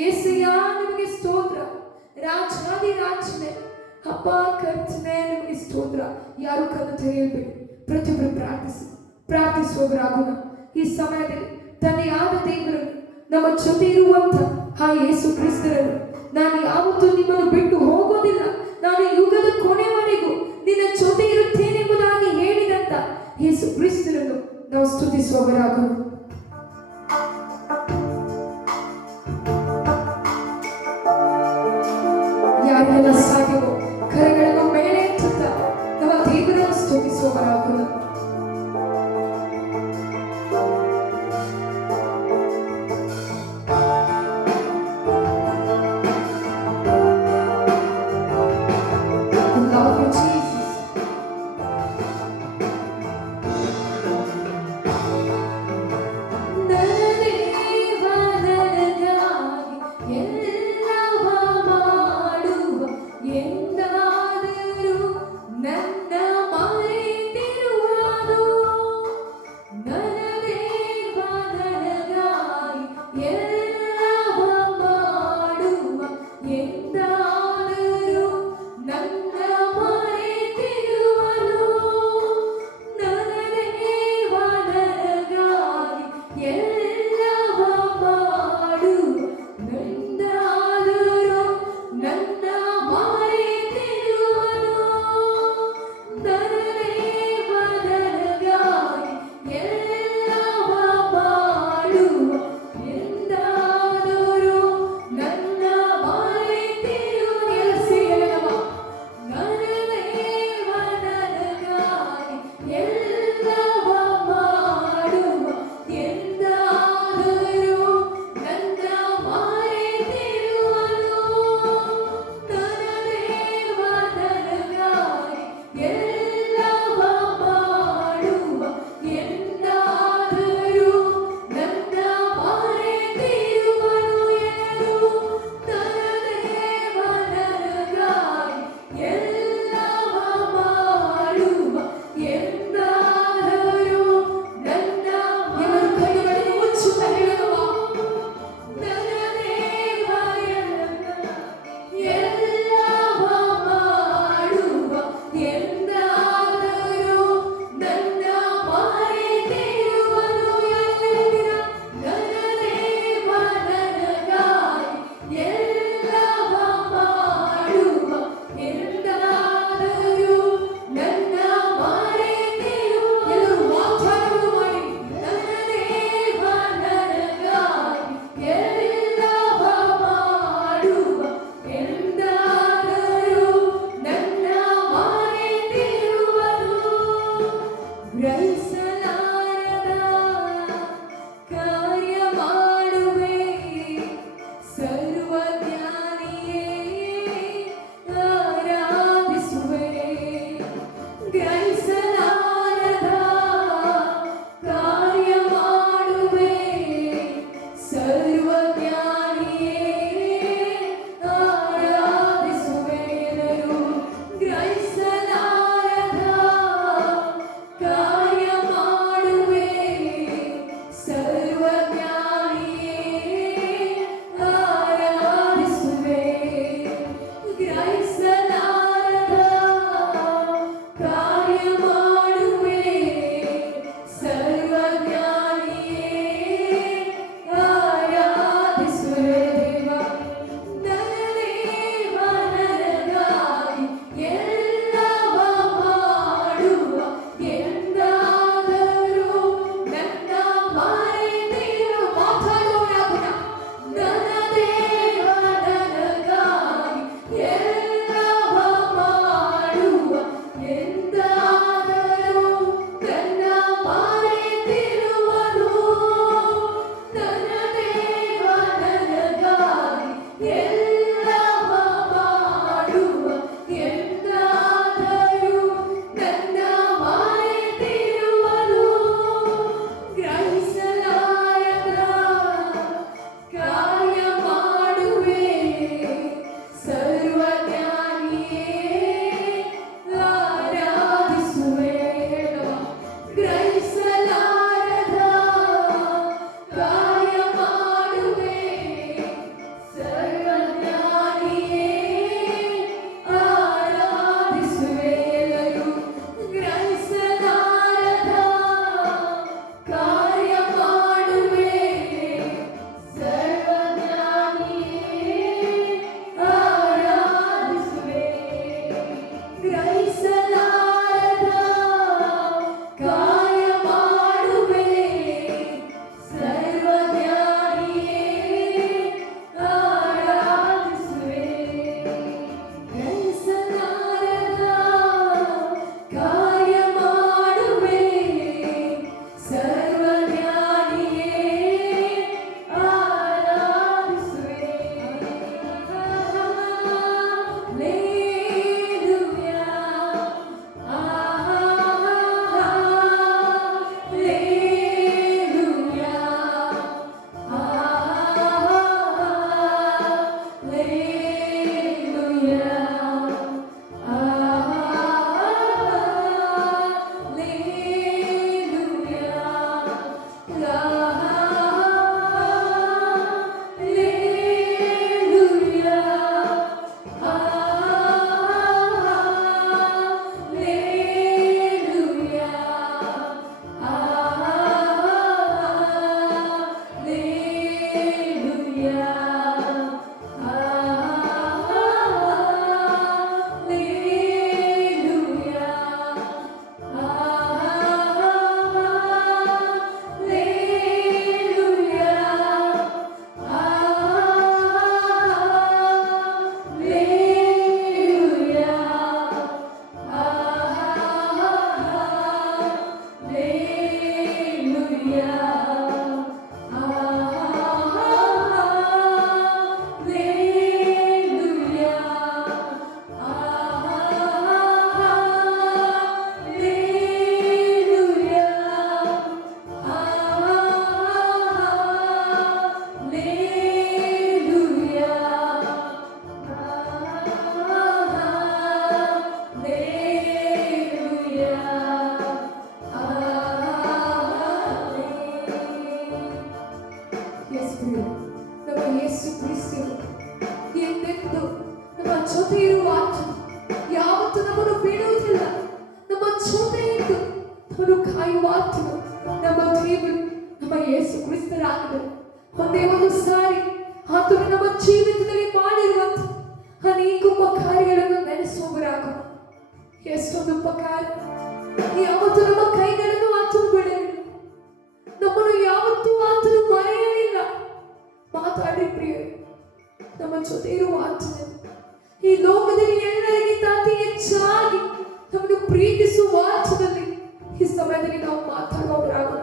ಯೇಸಯ್ಯ, ನಿಮಗೆ ಸ್ತೋತ್ರ. ರಾಜಾದಿ ರಾಜನೇ ಅಪ್ಪ, ಕರ್ತನೇ, ನಿಮಗೆ ಸ್ತೋತ್ರ. ಯಾರು ಕಣ್ಣು ತೆರೆಯಬೇಡಿ, ಪ್ರತಿಯೊಬ್ಬರು ಪ್ರಾರ್ಥಿಸುವವರಾಗೋಣ. ಈ ಸಮಯದಲ್ಲಿ ತಂದೆಯಾದ ದೇವರನ್ನು, ನಮ್ಮ ಜೊತೆ ಇರುವಂತ ಆ ಯೇಸು ಕ್ರಿಸ್ತರನ್ನು, ನಾನು ಯಾವತ್ತೂ ನಿಮ್ಮನ್ನು ಬಿಟ್ಟು ಹೋಗೋದಿಲ್ಲ, ನಾನು ಯುಗದ ಕೊನೆವರೆಗೂ ನಿನ್ನ ಜೊತೆ ಇರುತ್ತೇನೆ ಎಂಬುದಾಗಿ ಹೇಳಿದಂತ ಯೇಸು ಕ್ರಿಸ್ತರನ್ನು ನಾವು ಸ್ತುತಿಸುವವರಾಗೋಣ. ಯಾರೆಲ್ಲ ಸಾಧ್ಯವೋ ಕರೆಗಳನ್ನು ಮೇಲೆ ಎತ್ತುತ್ತಾ ನಮ್ಮ ದೇವರನ್ನು ಸ್ತುತಿಸುವವರಾಗೋಣ. ನಮ್ಮ ಯೇಸು ಕ್ರಿಸ್ತು ಎಂದೆಂದು ನಮ್ಮ ಜೊತೆ ಇರುವ ಯಾವತ್ತು ನಮ್ಮನ್ನು ಬಿಡುವುದಿಲ್ಲ. ನಮ್ಮ ಜೊತೆ ಇದ್ದು ನಮ್ಮನ್ನು ಕಾಯುವ ನಮ್ಮ ದೇವರು ನಮ್ಮ ಯೇಸು ಕ್ರಿಸ್ತರಾಗಿದ್ದರು. ಒಂದೇ ಒಂದು ಸಾರಿ ಆತನು ನಮ್ಮ ಜೀವಿತದಲ್ಲಿ ಮಾಡಿರುವಂತ ಅನೇಕ ಉಪಕಾರಗಳನ್ನು ನೆನೆಸುವವರಾಗ ಎಷ್ಟೊಂದು ಉಪಕಾರ. ಯಾವತ್ತು ನಮ್ಮ ಕೈಗಳನ್ನು ಆತನು ಬಿಡಲಿಲ್ಲ, ನಮ್ಮನ್ನು ಯಾವತ್ತೂ ಆತನು ಮರೆಯಲಿಲ್ಲ. ಮಾತಾಡಿ ಪ್ರಿಯ, ನಮ್ಮ ಜೊತೆ ಇರುವ ಆತನು ಈ ಲೋಕದಲ್ಲಿ ಎಲ್ಲರಿಗಿಂತ ಅತಿ ಹೆಚ್ಚಾಗಿ ನಮ್ಮನ್ನು ಪ್ರೀತಿಸುವ ಆತನಲ್ಲಿ ಈ ಸಮಯದಲ್ಲಿ ನಾವು ಮಾತಾಡುವವರಾಗೋಣ.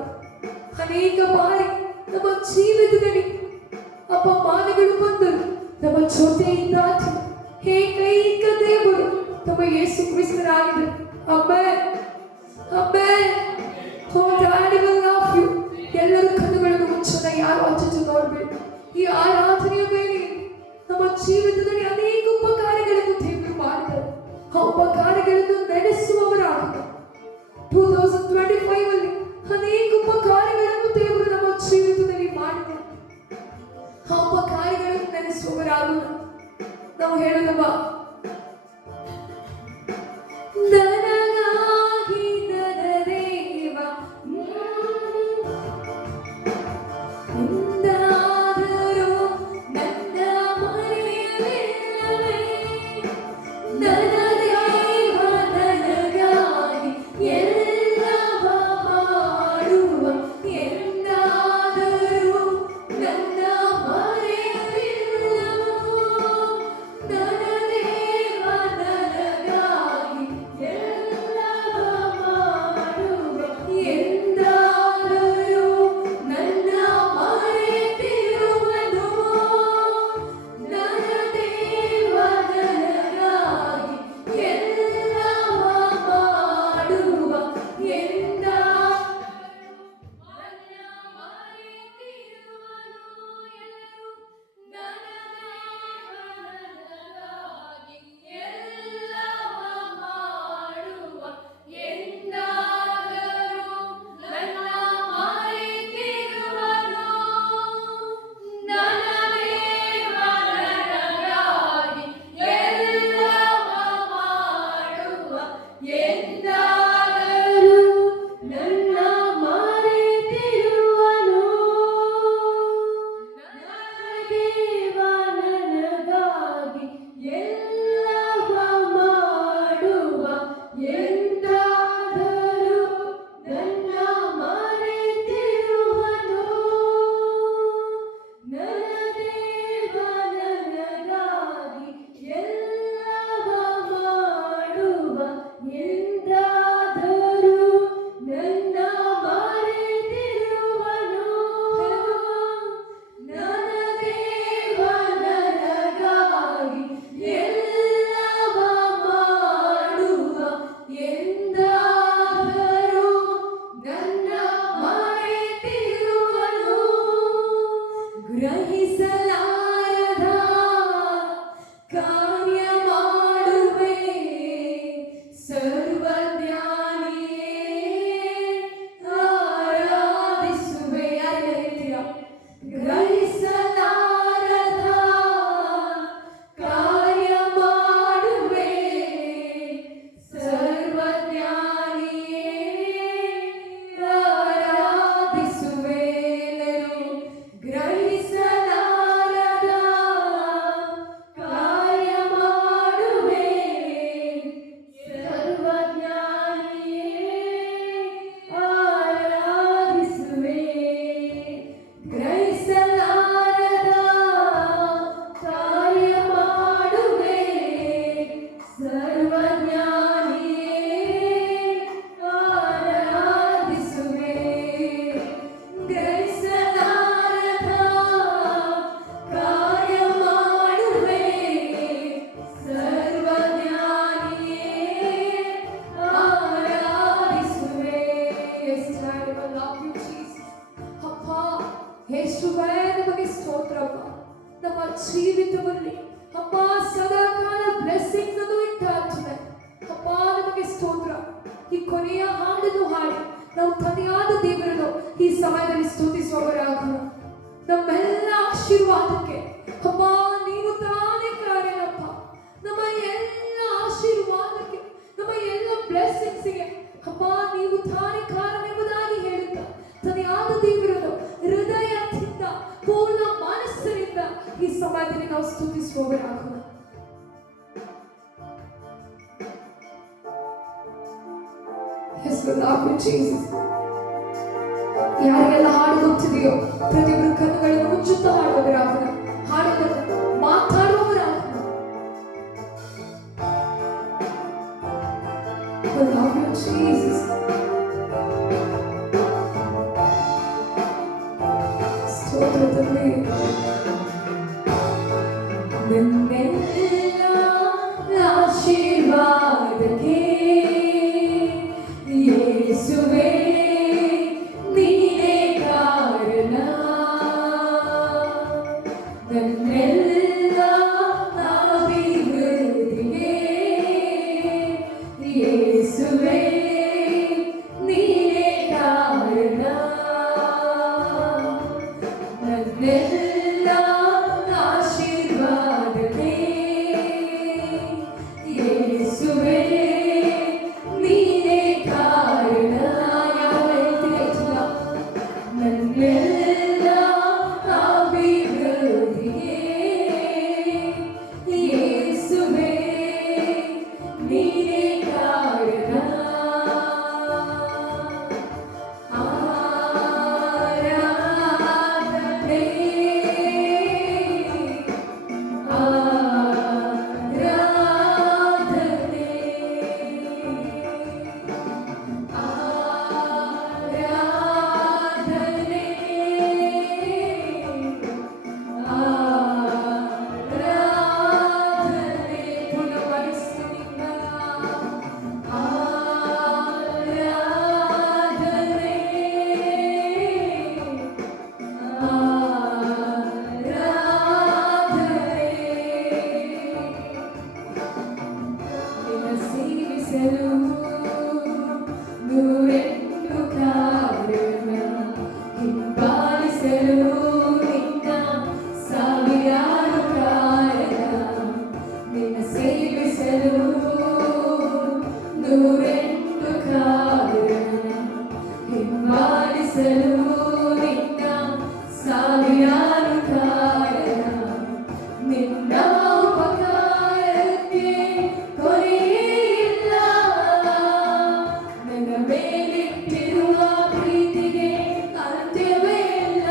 ಅನೇಕ ಬಾರಿ ನಮ್ಮ ಜೀವಿತದಲ್ಲಿ ಅಪಮಾನಗಳು ಬಂದರು, ನಮ್ಮ ಜೊತೆಯಿಂದ ಆತನು ಏಕೈಕ ದೇವರು ನಮ್ಮ ಯೇಸು ಕ್ರಿಸ್ತರಾಗಿದ್ದರು. Amen, amen. Oh, Daddy will love you. ಎಲ್ಲರೂ ಕಣ್ಣುಗಳನ್ನು ಮುಚ್ಚೋಣ, ಯಾರು ಆಚೆ ನೋಡಬೇಡಿ. ಈ ಆರಾಧನೆಯ ಮೇಲೆ ನಮ್ಮ ಜೀವಿತದಲ್ಲಿ ಅನೇಕ ಉಪಕಾರಗಳನ್ನು ದೇವರು ಮಾಡಿದರು. ಆ ಉಪಕಾರಗಳನ್ನು ನಡೆಸುವವರಾಗ 2025 ಅಲ್ಲಿ ಅನೇಕ ಉಪಕಾರಗಳನ್ನು ದೇವರು ನಮ್ಮ ಜೀವಿತದಲ್ಲಿ ಮಾಡಿದರು. ಆ ಉಪಕಾರಗಳನ್ನು ನಡೆಸುವವರಾಗೋಣ. ನಾವು ಹೇಳೋದವ, ನನಗಾಗಿ ನನ್ನ ದೇವ ಎಂದಾದರೂ ನನ್ನ ಮರೆಯಲಿಲ್ಲವೇ. ನನ್ನ ದೇವ ನನಗಾಗಿ ಎಲ್ಲವ ಮಾಡುವ, ಎಂದಾದರೂ ನನ್ನ ಮರೆಯಲಿಲ್ಲವೋ. ನನ್ನ ದೇವ ಯೇಸುವೇ ನಮಗೆ ಸ್ತೋತ್ರಪ್ಪ. ನಮ್ಮ ಜೀವಿತದಲ್ಲಿ ಅಪ್ಪ ಸದಾಕಾಲ ಬ್ಲೆಸ್ಸಿಂಗ್ಸ್ ಅನ್ನು ಇಟ್ಟಾಗ್ತದೆ ಅಪ್ಪ. ನಮಗೆ ಸ್ತೋತ್ರ. ಈ ಕೊನೆಯ ಹಾಡನ್ನು ಹಾಡಿ ನಾವು ತಂದೆಯಾದ ದೇವರನ್ನು ಈ ಸಮಯದಲ್ಲಿ ಸ್ತುತಿಸುವವರಾಗೋಣ. ನಮ್ಮೆಲ್ಲ ಆಶೀರ್ವಾದಕ್ಕೆ ಅಪ್ಪ ನೀವು ತಾನೇ ಕಾರಣಪ್ಪ. ನಮ್ಮ ಎಲ್ಲ ಆಶೀರ್ವಾದಕ್ಕೆ, ನಮ್ಮ ಎಲ್ಲ ಬ್ಲೆಸ್ಸಿಂಗ್ಸ್ಗೆ ಅಪ್ಪ ನೀವು ತಾನೇ ಕಾರಣ ಎಂಬುದಾಗಿ ಹೇಳುತ್ತಾ ತಂದೆಯಾದ ದೇವರನ್ನು ಹೃದಯದಿಂದ ಪೂರ್ಣ ಮನಸ್ಸಿನಿಂದ ಈ ಸಮಯದಲ್ಲಿ ನಾವು ಸ್ತುತಿಸುವವರಾಗೋಣ. Yes, we love you, Jesus. ಯಾರಿಗೆಲ್ಲ ಹಾಡು ಗೊತ್ತಿದೆಯೋ ಪ್ರತಿಯೊಬ್ಬರು ಕಣ್ಣುಗಳನ್ನು ಮುಚ್ಚುತ್ತಾ ಹಾಡುವವರಾಗೋಣ. ಹಾಡುವುದನ್ನು ಮಾತಾಡುವವರಾಗೋಣ. We love you, Jesus. ಸ್ತೋತ್ರ ತಂದೆ. ನಿನ್ನೆಲ್ಲ ಆಶೀರ್ವಾದಕ್ಕೆ ಯೇಸುವೇ ನೀನೇ ಕಾರಣ. ನನ್ನೆಲ್ಲ ಅಭಿವೃದ್ಧಿಗೆ ಯೇಸುವೇ ನೀನೇ ಕಾರಣ. ನನ್ನೆಲ್ಲ ಆಶೀರ್ವಾದಕ್ಕೆ ಯೇಸುವೇ ನೀನೇ ಕಾರಣ. ಯಾವ ಹೇಳ್ತಿಲ್ಲ. ನನ್ನೆಲ್ಲ ಅಭಿವೃದ್ಧಿಗೆ ಯೇಸುವೇ ನೀನೇ ಕಾರಣ. ಆರಾಧನೆ ನೂರೆಂಟು ಕಾರಣ ಹಿಂಬಾಲಿಸಲು ನಿನ್ನ ಸಾವಿರಾರು ಕಾರಣ. ನಿನ್ನ ಸೇವಿಸಲು ನೂರೆಂಟು ಕಾರಣ ಹಿಂಬಾಲಿಸಲು ನಿನ್ನ ಸಾವಿರಾರು ಕಾರಣ. ನಿನ್ನ ಉಪಕಾರಕ್ಕೆ ಕೊನೆಯಿಲ್ಲ. ನನ್ನ ಮೇಲಿಟ್ಟಿರುವ ಪ್ರೀತಿಗೆ ಅಂತ್ಯವೇ ಇಲ್ಲ.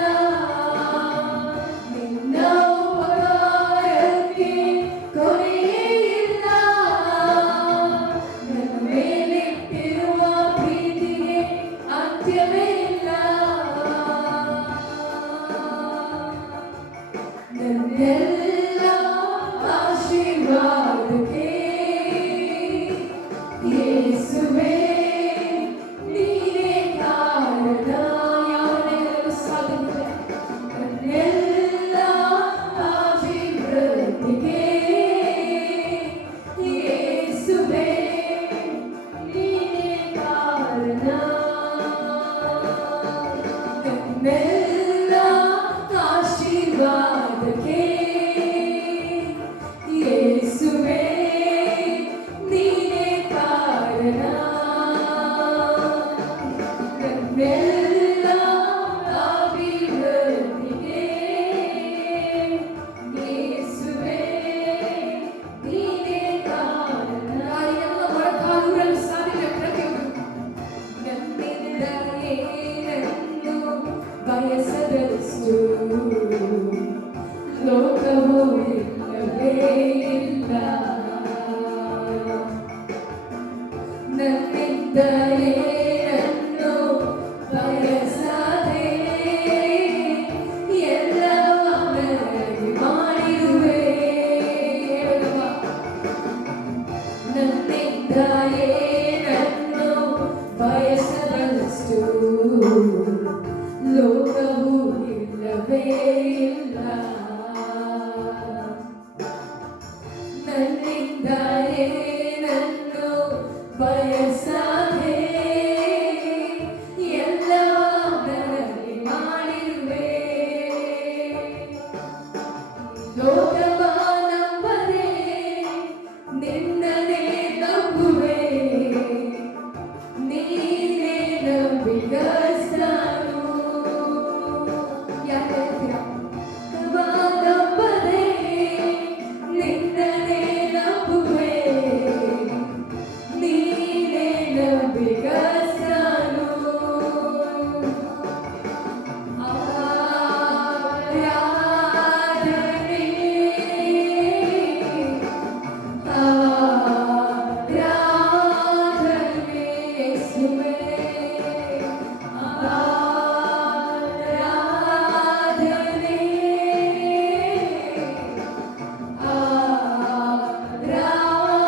ಇಲ್ಲವೇ ಇಲ್ಲ. ನನ್ನಿಂದ ಏನನ್ನು ಬಯಸದೆ ಎಲ್ಲವ ನನಗೆ ಮಾಡಿರುವೆ. ಲೋಕವ ನಂಬದೆ ನಿನ್ನನೇ ನಂಬುವೆ. ನೀನೇ ನಂಬಿಗಸ್ತನು. ಯಾಕೆ ಹೇಳ್ತೀರಾ? ನಂಬದೆ ನಿನ್ನನೇ ನಂಬುವೆ. ನೀನೇ ನಂಬಿಗಸ್ತನು. ಆರಾಧನೆ ಆರಾಧನೆ ಯೇಸುವೇ. ಆರಾಧನೆ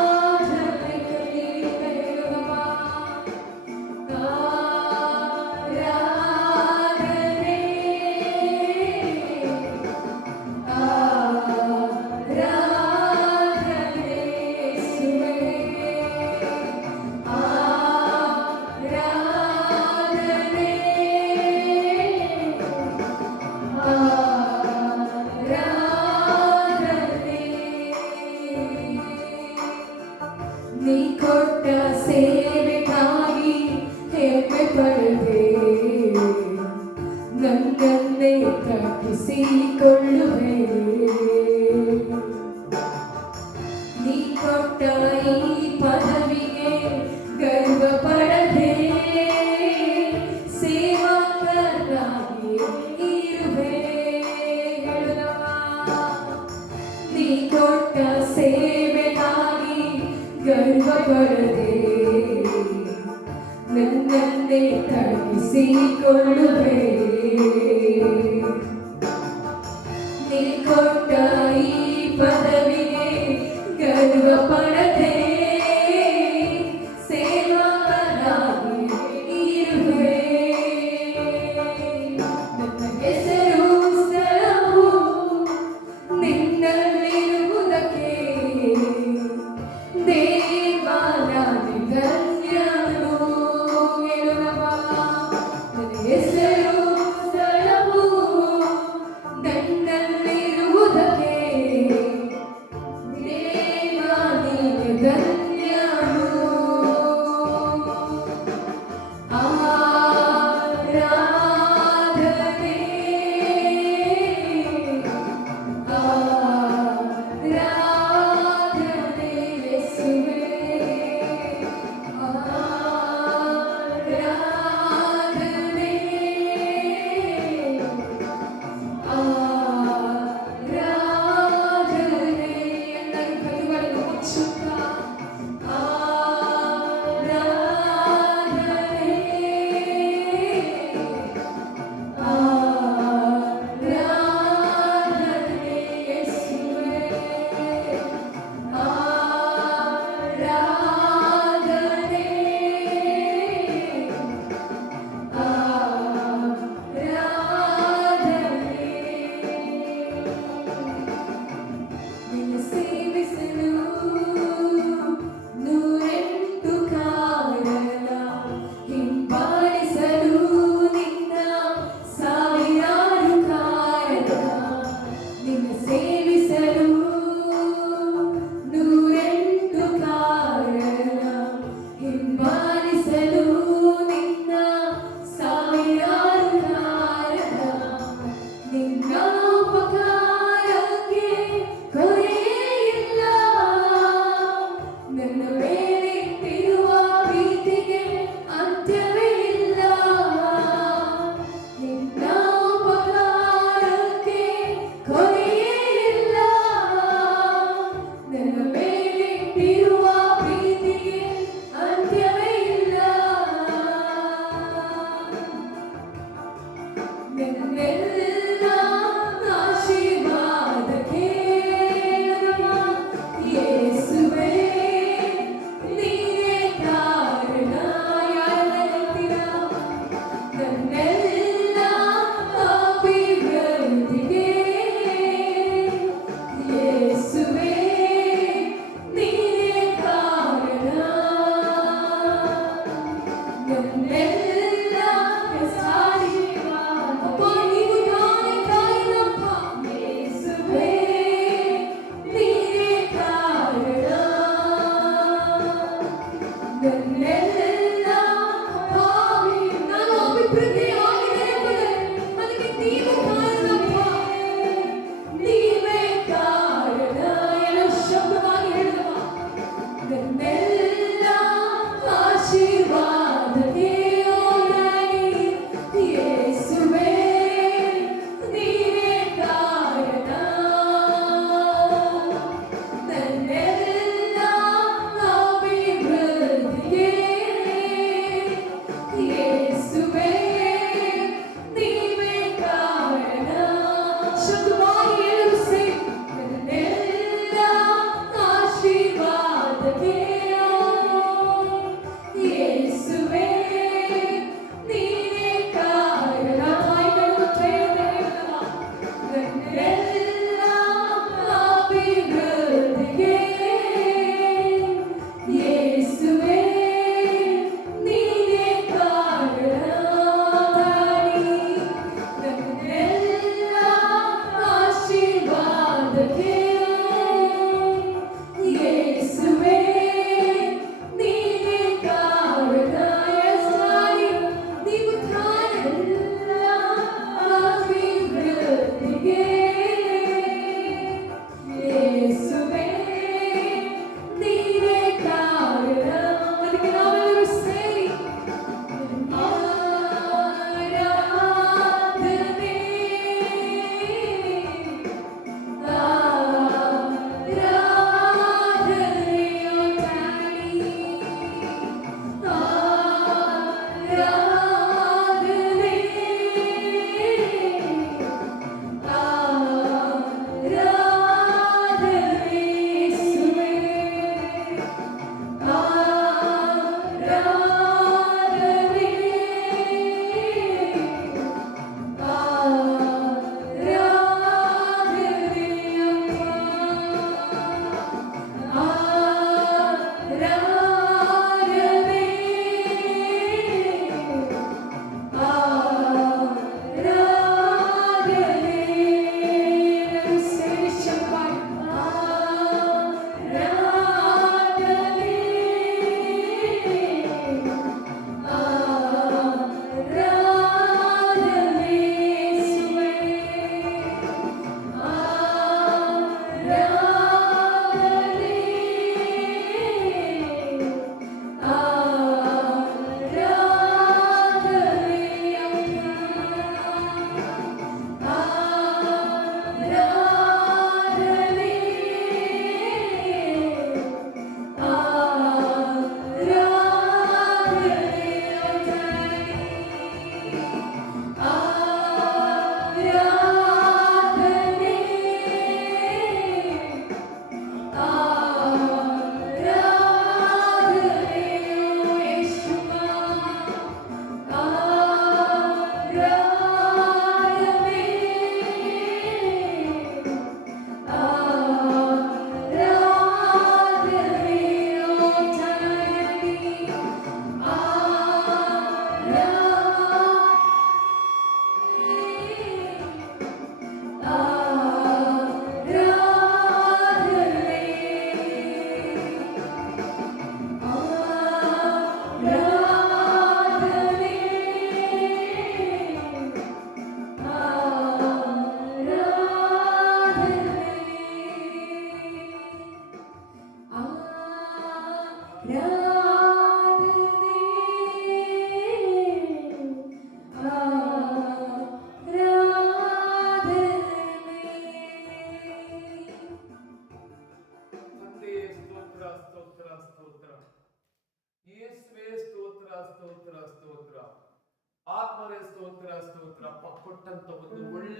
ಆರಾಧನೆ ಹೇಳುವ. ಆರಾಧನೆ ಆರಾಧನೆ ಯೇಸುವೇ. ಆರಾಧನೆ ಆರಾಧನೆ. ನೀ ಕೊಟ್ಟ ಸೇವೆಗಾಗಿ ಹೆಮ್ಮೆ ಪಡೆದೆ. ನನ್ನನ್ನೇ ತಗ್ಗಿಸಿಕೊಳ್ಳುವೆ. ನೀ ಕೊಟ್ಟ ಈ ಪದವಿಗೆ ಗರ್ವ ಪಡದೆ ಸೇವಕನಾಗಿ ಇರುವೆ. ಹೇಳುವ. ನೀ ಕೊಟ್ಟ ಸೇವೆಗಾಗಿ ಗರ್ವ ಪಡದೆ ನನ್ನನ್ನೇ ತಗ್ಗಿಸಿಕೊಳ್ಳುವೆ. ನೀ ಕೊಟ್ಟ ಈ ಪದವಿಗೆ ಗರ್ವ ಪಡದೆ ಸೇವಕನಾಗಿ ಇರುವೆ. ನನ್ನ ಹೆಸರು ಸ್ಥಳವು ನಿನ್ನಲ್ಲಿರುವುದಕ್ಕೆ ದೇವಾನಾದಿ ಧನ್ಯನು. ಹೇಳುವ. ನನ್ನ ಹೆಸರು ಸ್ಥಳವು ನನ್ನಲ್ಲಿರುವುದಕ್ಕೆ ದೇವಾನಾದಿ ಧನ್ಯನು. ಆರಾಧನೆ ಆರಾಧನೆ ಯೇಸುವೇ. ಆರಾಧನೆ ಆರಾಧನೆ. ಎಲ್ಲರೂ ಕೈಗಳನ್ನು ಮುಚ್ಚುತ್ತಾ ಆರಾಧನೆ ಆರಾಧನೆ ಯೇಸುವೇ. ಆರಾಧನೆ ಆರಾಧನೆ. ನಿನ್ನ ಸೇವಿಸಲು ನೂರೆಂಟು ಕಾರಣ, ಹಿಂಬಾಲಿಸಲು ನಿನ್ನ ಸಾವಿರಾರು ಕಾರಣ. ನಿನ್ನ ಸೇವಿಸಲು ನೂರೆಂಟು ಕಾರಣ, ಹಿಂಬಾಲಿಸಲು ನಿನ್ನ ಸಾವಿರಾರು ಕಾರಣ. ನಿನ್ನ ಉಪಕಾರಕ್ಕೆ ಕೊನೆಯಿಲ್ಲ. ನನ್ನ ಮೇಲಿಟ್ಟಿರುವ ಪ್ರೀತಿಗೆ ಅಂತ್ಯವೇ ಇಲ್ಲ. ನಿನ್ನ ಉಪಕಾರಕ್ಕೆ ಕೊನೆಯೇ ಇಲ್ಲ. ನನ್ನ ಮೇಲಿಟ್ಟಿರುವ ಪ್ರೀತಿಗೆ ಅಂತ್ಯವೇ ಇಲ್ಲ. ನನ್ನೆಲ್ಲ ಆಶೀರ್ವಾದಕ್ಕೆ ಯೇಸುವೇ ನೀನೇ ಕಾರಣ. ಯಾರು ಹೇಳ್ತೀರಾ? ನನ್ನೆಲ್ಲ ಅಭಿವೃದ್ಧಿಗೆ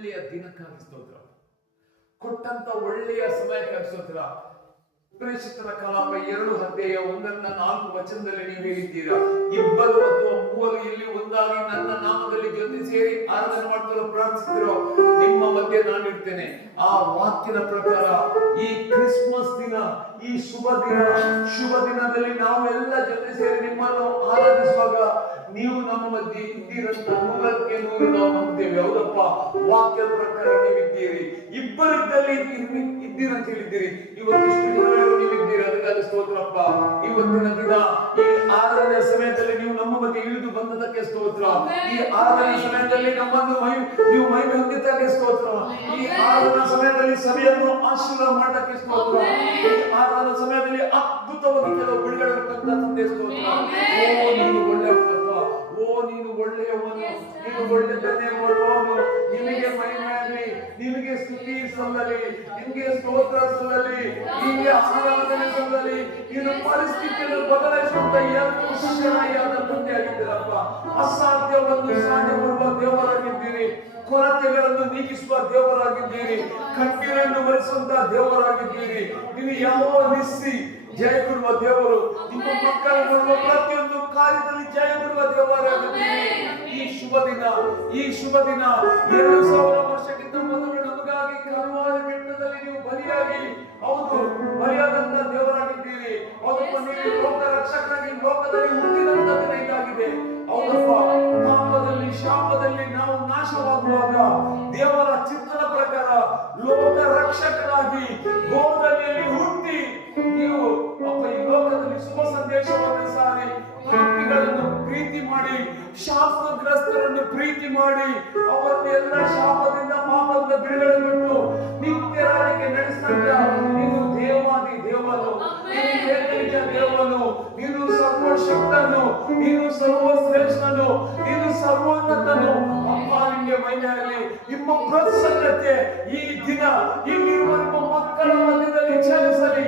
ಒಳ್ಳೆಯ ದಿನಕ್ಕಾಗಿ ಸ್ತೋತ್ರ, ಕೊಟ್ಟಂತ ಒಳ್ಳೆಯ ಸಮಯಕ್ಕಾಗಿ ಸ್ತೋತ್ರ. ಪ್ರೇಷಿತರ ಕಲಾಪ 2:1-4 ನೀವು ಹೇಳಿದ್ದೀರಾ, ಇಬ್ಬರು ಅಥವಾ ಮೂವರು ಇಲ್ಲಿ ಒಂದಾಗಿ ನನ್ನ ನಾಮದಲ್ಲಿ ಜೊತೆ ಸೇರಿ ಆರಾಧನೆ ಮಾಡ್ತಿರೋ ಪ್ರಾರ್ಥಿಸ್ತಿರೋ ನಿಮ್ಮ ಮಧ್ಯೆ ನಾನು ಇರ್ತೇನೆ. ಆ ವಾಕ್ಯದ ಪ್ರಕಾರ ಈ ಕ್ರಿಸ್ಮಸ್ ದಿನ, ಈ ಶುಭ ದಿನದಲ್ಲಿ ನಾವು ಎಲ್ಲ ಜೊತೆ ಸೇರಿ ನಿಮ್ಮನ್ನು ಆರಾಧಿಸುವಾಗ ನೀವು ನಮ್ಮ ಮಧ್ಯೆ ಇದ್ದೀರಂತ 100ಕ್ಕೆ 100 ನಾವು ನಂಬ್ತೇವೆ. ಹೌದಪ್ಪ, ವಾಕ್ಯದ ಪ್ರಕಾರ ನೀವಿದ್ದೀರಿ, ಇಬ್ಬರಿದ್ದಲ್ಲಿ ಇದ್ದೀರಂತ ಹೇಳಿದ್ದೀರಿ. ಇವತ್ತು ಇಷ್ಟು ನೀವಿದ್ದೀರಿ, ಅದಕ್ಕಾಗಿ ಸ್ತೋತ್ರಪ್ಪ. ಇವತ್ತಿನ ದಿನ ಈ ಆರಾಧನೆಯ ಸಮಯದಲ್ಲಿ ನೀವು ನಮ್ಮ ಮಧ್ಯೆ ಇಳಿದು ಬಂದದಕ್ಕೆ ಸ್ತೋತ್ರ. ಈ ಆರಾಧನೆಯ ಸಮಯದಲ್ಲಿ ನಮ್ಮನ್ನು ನೀವು ಮಹಿಮೆ ಹೊಂದಿದ್ದಕ್ಕೆ ಸ್ತೋತ್ರ. ಈ ಆರಾಧನಾ ಸಮಯದಲ್ಲಿ ಸಭೆಯನ್ನು ಆಶೀರ್ವಾದ ಮಾಡಕ್ಕೆ ಸ್ತೋತ್ರ. ಈ ಆರಾಧನಾ ಸಮಯದಲ್ಲಿ ಅದ್ಭುತವಾಗಿ ಕೆಲವು ಬಿಡುಗಡೆ ತಂದೆ ಸ್ತೋತ್ರ. ಓ ನೀನು ಒಳ್ಳೆಯವನಪ್ಪ, ಓ ನೀನು ಒಳ್ಳೆಯವನು, ನೀನು ಒಳ್ಳೆಯದನ್ನೇ ಮಾಡುವವನು. ನಿಮಗೆ ಮಹಿಮೆಯಾಗಲಿ, ನಿಮಗೆ ಸ್ತುತಿ ಸಲ್ಲಲಿ, ನಿಮಗೆ ಸ್ತೋತ್ರ ಸಲ್ಲಲಿ, ನಿಮಗೆ ಆರಾಧನೆ ಸಲ್ಲಲಿ. ನೀನು ಪರಿಸ್ಥಿತಿಯನ್ನು ಬದಲಾಯಿಸುವಂತ ಶಕ್ತನಾದ ತಂದೆಯಾಗಿದ್ದೀರಪ್ಪ. ಅಸಾಧ್ಯವನ್ನು ಸಾಧ್ಯ ಮಾಡುವ ದೇವರಾಗಿದ್ದೀರಿ, ಕೊರತೆಗಳನ್ನು ನೀಗಿಸುವ ದೇವರಾಗಿದ್ದೀರಿ, ಕಣ್ಣೀರನ್ನು ಒರೆಸುವಂತ ದೇವರಾಗಿದ್ದೀರಿ. ನೀವು ಯಾವ ನಿಸ್ಸಿ ಜಯ ಕೊಡುವ ದೇವರು, ನಿಮ್ಮ ಮಕ್ಕಳ ಬರುವ ಪ್ರತಿಯೊಂದು ಕಾರ್ಯದಲ್ಲಿ ಜಯ ಕೊಡುವ ದೇವರಾಗಿದ್ದೀರಿ. ಈ ಶುಭ ದಿನ 2000 ವರ್ಷಕ್ಕಿಂತ ಮೊದಲು ನಮಗಾಗಿ ಕಲ್ವಾರಿ ಬೆಟ್ಟದಲ್ಲಿ ನೀವು ಬಲಿಯಾಗಿ, ಹೌದು ಬಲಿಯಾದಂತ ದೇವರಾಗಿದ್ದೀರಿ. ಹೌದಪ್ಪ, ನೀವು ಲೋಕ ರಕ್ಷಕರಾಗಿ ಲೋಕದಲ್ಲಿ ಹುಟ್ಟಿದಂತ ದಿನ ಇದಾಗಿದೆ. ಹೌದಪ್ಪ, ಪಾಪದಲ್ಲಿ ಶಾಪದಲ್ಲಿ ನಾವು ನಾಶವಾಗುವಾಗ ದೇವರ ಚಿತ್ತದ ಪ್ರಕಾರ ಲೋಕ ರಕ್ಷಕರಾಗಿ ಗೋಧಲಿಯಲ್ಲಿ ಹುಟ್ಟಿ ನೀವು ಅಪ್ಪ ಈ ಲೋಕದಲ್ಲಿ ಶುಭ ಸಂದೇಶವನ್ನು ಸಾರಿ ಪಾಪಿಗಳನ್ನು ಪ್ರೀತಿ ಮಾಡಿ, ಶಾಪಗ್ರಸ್ತರನ್ನು ಪ್ರೀತಿ ಮಾಡಿ, ಅವರನ್ನೆಲ್ಲ ಶಾಪದಿಂದ ಪಾಪದಿಂದ ಬಿಡುಗಡೆ ಬಿಟ್ಟು ನಿತ್ಯ ರಾಜ್ಯಕ್ಕೆ ನಡೆಸಿದಂತ ನೀನು ದೇವಾದಿ ದೇವನು, ನೀನು ಏಕೈಕ ದೇವನು, ನೀನು ಸರ್ವಶಕ್ತನು, ನೀನು ಸರ್ವಶ್ರೇಷ್ಠನು, ನೀನು ಸರ್ವೋನ್ನತನು. ಅಪ್ಪ ನಿಮಗೆ ಮಹಿಮೆಯಾಗಲಿ. ನಿಮ್ಮ ಪ್ರಸನ್ನತೆ ಈ ದಿನ ಇಲ್ಲಿರುವ ನಿಮ್ಮ ಮಕ್ಕಳ ಮಧ್ಯದಲ್ಲಿ ಚಲಿಸಲಿ.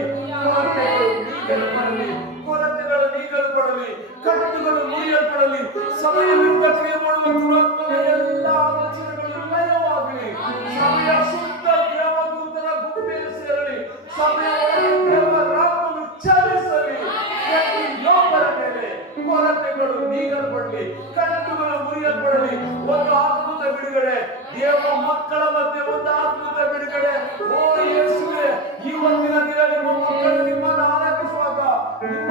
ಕೊರತೆಗಳು ನೀಗಲ್ಪಡಲಿ, ಕಟ್ಟುಗಳು ಮುರಿಯಲ್ಪಡಲಿ, ಸಭೆಯಲ್ಲಿಂದ ಕ್ರಿಯೆ ಮಾಡುವ ದುರಾತ್ಮನ ಎಲ್ಲ ಆಲೋಚನೆಗಳು ಲಯವಾಗಲಿ. ಸಭೆಯ ಶುದ್ಧ ದೇವದೂತರ ಗುಂಪಿಗೆ ಸೇರಲಿ. ಸಭೆಯ ದೇವರಾತ್ಮನು ಚಲಿಸಲಿ. ಪ್ರತಿಯೊಬ್ಬರ ಮೇಲೆ ಕೊರತೆಗಳು ನೀಗಲ್ಪಡಲಿ, ಕಟ್ಟುಗಳು ಮುರಿಯಲ್ಪಡಲಿ. ಒಂದು ಅದ್ಭುತ ಬಿಡುಗಡೆ ದೇವ ಮಕ್ಕಳ ಮಧ್ಯೆ, ಒಂದು ಅದ್ಭುತ ಬಿಡುಗಡೆ. ಓ ಯೇಸುವೇ, ಇವತ್ತಿನ ದಿನ ನಿಮ್ಮ ಮಕ್ಕಳು ನಿಮ್ಮನ್ನು ಆರಾಧಿಸುವಾಗ ನಿಮ್ಮ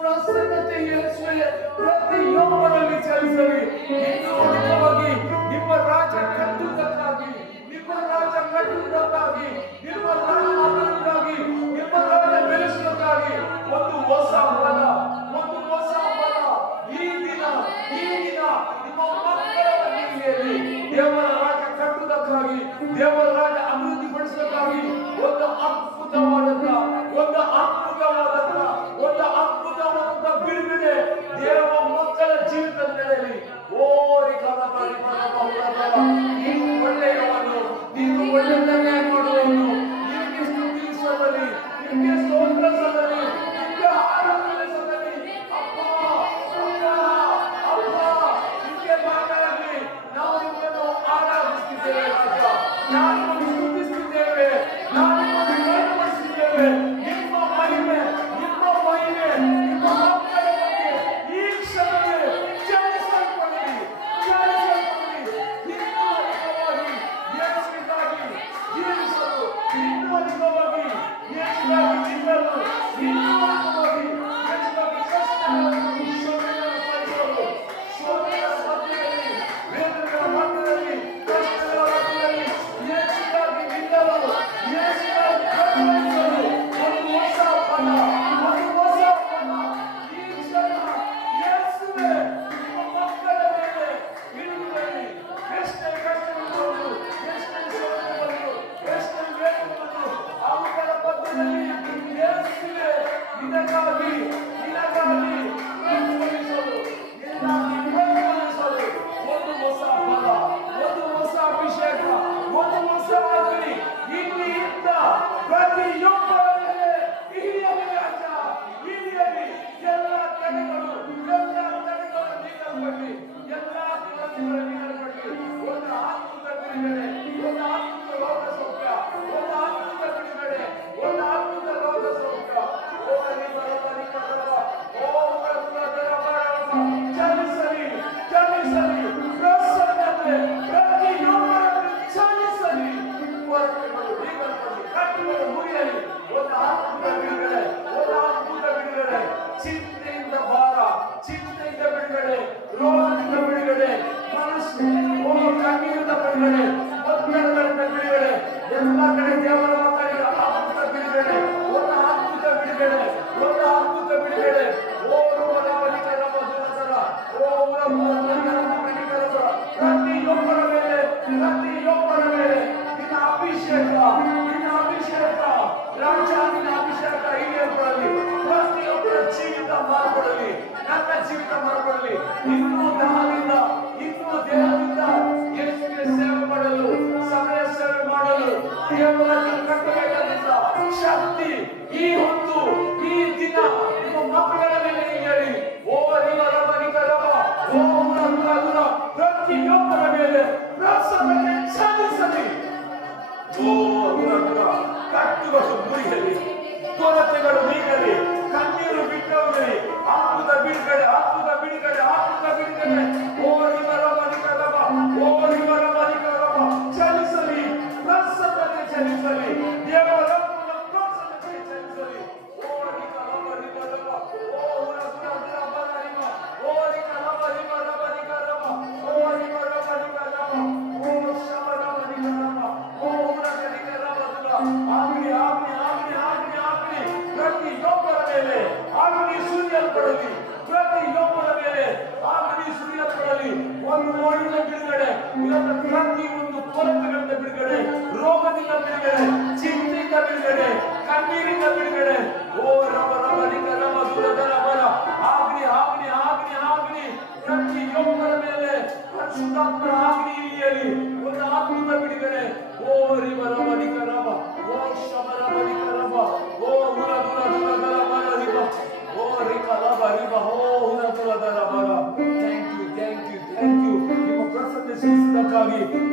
ಪ್ರಸನ್ನತೆ ಯೇಸುವೇ ಪ್ರತಿಯೊಬ್ಬರಲ್ಲಿ ಚಲಿಸಲಿ. ಇನ್ನು ಉಳಿದವಾಗಿ ನಿಮ್ಮ ರಾಜ ಕಟ್ಟುವುದಕ್ಕಾಗಿ, ನಿಮ್ಮ ರಾಜ ಕಟ್ಟುವುದಕ್ಕಾಗಿ, ನಿಮ್ಮ ರಾಜ ನಿಮ್ಮ ರಾಜ ಬೆಳೆಸುವುದಕ್ಕಾಗಿ ಒಂದು ಹೊಸ ಬಲ ಈ ದಿನ ನಿಮ್ಮ ಮಕ್ಕಳ ಮಧ್ಯೆಯಲ್ಲಿ ದೇವರ ರಾಜ ಕಟ್ಟುವುದಕ್ಕಾಗಿ, ದೇವರ ರಾಜ ಅಭಿವೃದ್ಧಿ ಪಡಿಸುವುದಕ್ಕಾಗಿ ಒಂದು ಅದ್ಭುತವಾದಂತ ಬಿಡುಗಡೆ ದೇವ ಮಕ್ಕಳ ಜೀವಿತದಲ್ಲಿ ನಡೆಯಲಿ. ಓ ನೀನು ಒಳ್ಳೆಯವನು, ನೀನು ಒಳ್ಳೆಯದನ್ನೇ ಮಾಡುವವನು. ನಿನಗೆ ಸ್ತುತಿ ಸಲ್ಲಲಿ, ನಿನಗೆ ಸ್ತೋತ್ರ ಸಲ್ಲಲಿ, ನಿನಗೆ ಆರಾಧನೆ ಸಲ್ಲಲಿ. ಅಪ್ಪ ನಿನಗೆ ಮಹಿಮೆಯಾಗಲಿ. ನಾವು ನಿಮ್ಮನ್ನು ಆರಾಧಿಸುತ್ತಿದ್ದೇವೆ ರಾಜ, ನಾವು ನಿಮ್ಮನ್ನು ಸ್ತುತಿಸುತ್ತಿದ್ದೇವೆ, ನಾವು ನಿಮ್ಮನ್ನು ಮಹಿಮೆಪಡಿಸುತ್ತಿದ್ದೇವೆ. ನಿಮ್ಮ ಮಹಿಮೆ ನಿಮ್ಮ ಮಕ್ಕಳ ಬಗ್ಗೆ ಈ ಕ್ಷಣವೇ ಚಲಿಸಲ್ಪಡಲಿ. ನಿಮ್ಮ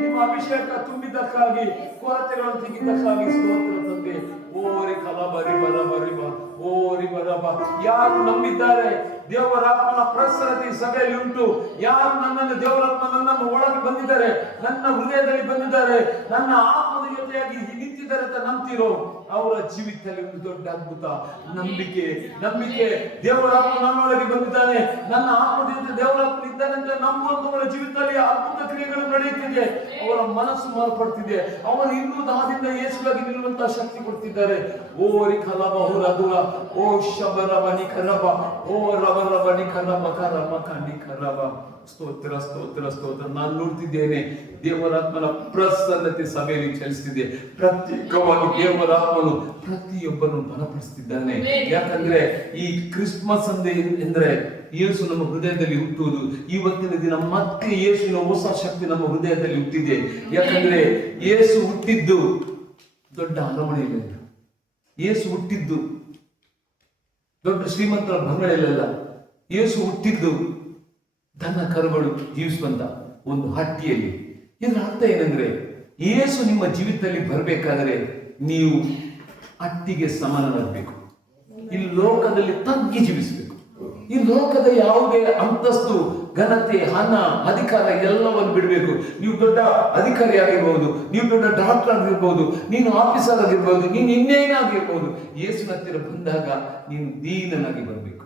ನಿಮ್ಮ ಅಭಿಷೇಕ ತುಂಬಿದ್ದಕ್ಕಾಗಿ, ಕೊರತೆಗಳನ್ನು ತೆಗೆದಕ್ಕಾಗಿ ಸ್ತೋತ್ರ ತಂದೆ. ಓರಿ ಕಲಬರಿ ಬರಬರಿಬ ಓರಿ ಬರಬ. ಯಾರು ನಂಬಿದ್ದಾರೆ ದೇವರಾತ್ಮನ ಪ್ರಸರತೆ ಸಭೆಯಲ್ಲಿ ಉಂಟು. ಯಾರು ನನ್ನನ್ನು ದೇವರಾತ್ಮ ನನ್ನನ್ನು ಒಳಗೆ ಬಂದಿದ್ದಾರೆ, ನನ್ನ ಹೃದಯದಲ್ಲಿ ಬಂದಿದ್ದಾರೆ, ನನ್ನ ಆತ್ಮದ ಜೊತೆಯಾಗಿ ನಿಂತಿದ್ದಾರೆ ಅಂತ ನಂಬ್ತಿರೋ ಅವರ ಜೀವಿತದಲ್ಲಿ ಒಂದು ದೊಡ್ಡ ಅದ್ಭುತ ನಂಬಿಕೆ. ದೇವರಾತ್ಮ ನನ್ನೊಳಗೆ ಬಂದಿದ್ದಾನೆ, ನನ್ನ ಆತ್ಮದ ಜೊತೆ ದೇವರಾತ್ಮ ಇದ್ದಾನೆ ಅಂತ ನಂಬುವಂತವರ ಜೀವಿತದಲ್ಲಿ ಅದ್ಭುತ ಕ್ರಿಯೆಗಳು ನಡೆಯುತ್ತಿದೆ. ಅವರ ಮನಸ್ಸು ಮಾರ್ಪಡ್ತಿದೆ. ಅವರು ಇನ್ನೂ ದಾದಿಂದ ಯೇಸುವಾಗಿ ನಿಲ್ಲುವಂತಹ ಶಕ್ತಿ ಕೊಡ್ತಿದ್ದಾರೆ. ಓ ರಿಖಲಬ ಹುರದುಲ ಓ ಶಬರಬನಿ ಕರಬ ಓ ರಬರಬನಿ ಕರಬ ಕರಬ ಕನಿ ಕರಬ. ಸ್ತೋತ್ರ ಸ್ತೋತ್ರ ಸ್ತೋತ್ರ. ನಾನು ನೋಡ್ತಿದ್ದೇನೆ ದೇವರಾತ್ಮನ ಪ್ರಸನ್ನತೆ ಸಭೆಯಲ್ಲಿ ಚಲಿಸ್ತಿದೆ. ಪ್ರತ್ಯೇಕವಾಗಿ ದೇವರಾತ್ಮನು ಪ್ರತಿಯೊಬ್ಬರನ್ನು ಬಲಪಡಿಸ್ತಿದ್ದಾನೆ. ಯಾಕಂದ್ರೆ ಈ ಕ್ರಿಸ್ಮಸ್ ಅಂದ್ರೆ ಯೇಸು ನಮ್ಮ ಹೃದಯದಲ್ಲಿ ಹುಟ್ಟುವುದು. ಇವತ್ತಿನ ದಿನ ಮತ್ತೆ ಯೇಸುವಿನ ಹೊಸ ಶಕ್ತಿ ನಮ್ಮ ಹೃದಯದಲ್ಲಿ ಹುಟ್ಟಿದೆ. ಯಾಕಂದ್ರೆ ಯೇಸು ಹುಟ್ಟಿದ್ದು ದೊಡ್ಡ ಅರಮನೆಯಲ್ಲಿ, ಯೇಸು ಹುಟ್ಟಿದ್ದು ದೊಡ್ಡ ಶ್ರೀಮಂತರ ಬಂಗಲೆಯಲ್ಲ. ಯೇಸು ಹುಟ್ಟಿದ್ದು ದನ ಕರುಗಳು ಜೀವಿಸುವಂತ ಒಂದು ಹಟ್ಟಿಯಲ್ಲಿ. ಇದರ ಅರ್ಥ ಏನಂದ್ರೆ ಯೇಸು ನಿಮ್ಮ ಜೀವಿತದಲ್ಲಿ ಬರಬೇಕಾದ್ರೆ ನೀವು ಹಟ್ಟಿಗೆ ಸಮಾನರಾಗಬೇಕು. ಈ ಲೋಕದಲ್ಲಿ ತಗ್ಗಿ ಜೀವಿಸಬೇಕು. ಈ ಲೋಕದ ಯಾವುದೇ ಅಂತಸ್ತು, ಘನತೆ, ಹಣ, ಅಧಿಕಾರ ಎಲ್ಲವನ್ನು ಬಿಡಬೇಕು. ನೀವು ದೊಡ್ಡ ಅಧಿಕಾರಿ ಆಗಿರ್ಬಹುದು, ನೀವು ದೊಡ್ಡ ಡಾಕ್ಟರ್ ಆಗಿರ್ಬಹುದು, ನೀನು ಆಫೀಸರ್ ಆಗಿರ್ಬಹುದು, ನೀನು ಇನ್ನೇನಾಗಿರ್ಬಹುದು. ಯೇಸುವಿನ ಹತ್ತಿರ ಬಂದಾಗ ನೀನು ದೀನನಾಗಿ ಬರಬೇಕು,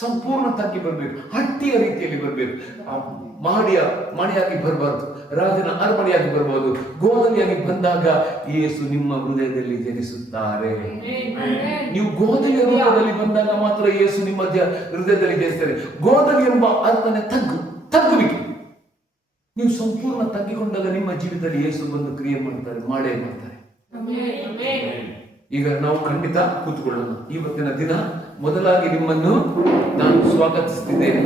ಸಂಪೂರ್ಣ ತಗ್ಗಿ ಬರಬೇಕು, ಹಟ್ಟಿಯ ರೀತಿಯಲ್ಲಿ ಬರಬೇಕು. ಮಣಿಯಾಗಿ ಬರಬಾರ್ದು, ರಾಜನ ಅರಮನೆಯಾಗಿ ಬರಬಹುದು. ಗೋಧಲಿಯಾಗಿ ಬಂದಾಗ ಯೇಸು ನಿಮ್ಮ ಹೃದಯದಲ್ಲಿ ಜನಿಸುತ್ತಾರೆ. ನೀವು ಗೋಧಲಿಯ ರೂಪದಲ್ಲಿ ಬಂದಾಗ ಮಾತ್ರ ಯೇಸು ನಿಮ್ಮ ಹೃದಯದಲ್ಲಿ ಜನಿಸ್ತಾರೆ. ಗೋಧಲಿ ಎಂಬ ಅರ್ಥನೆ ತಗ್ಗುವಿಕೆ. ನೀವು ಸಂಪೂರ್ಣ ತಗ್ಗಿಕೊಂಡಾಗ ನಿಮ್ಮ ಜೀವಿತದಲ್ಲಿ ಯೇಸು ಬಂದು ಕ್ರಿಯೆ ಮಾಡೇ ಮಾಡ್ತಾರೆ. ಈಗ ನಾವು ಖಂಡಿತ ಕೂತ್ಕೊಳ್ಳೋಣ. ಇವತ್ತಿನ ದಿನ ಮೊದಲಾಗಿ ನಿಮ್ಮನ್ನು ನಾನು ಸ್ವಾಗತಿಸುತ್ತಿದ್ದೇನೆ.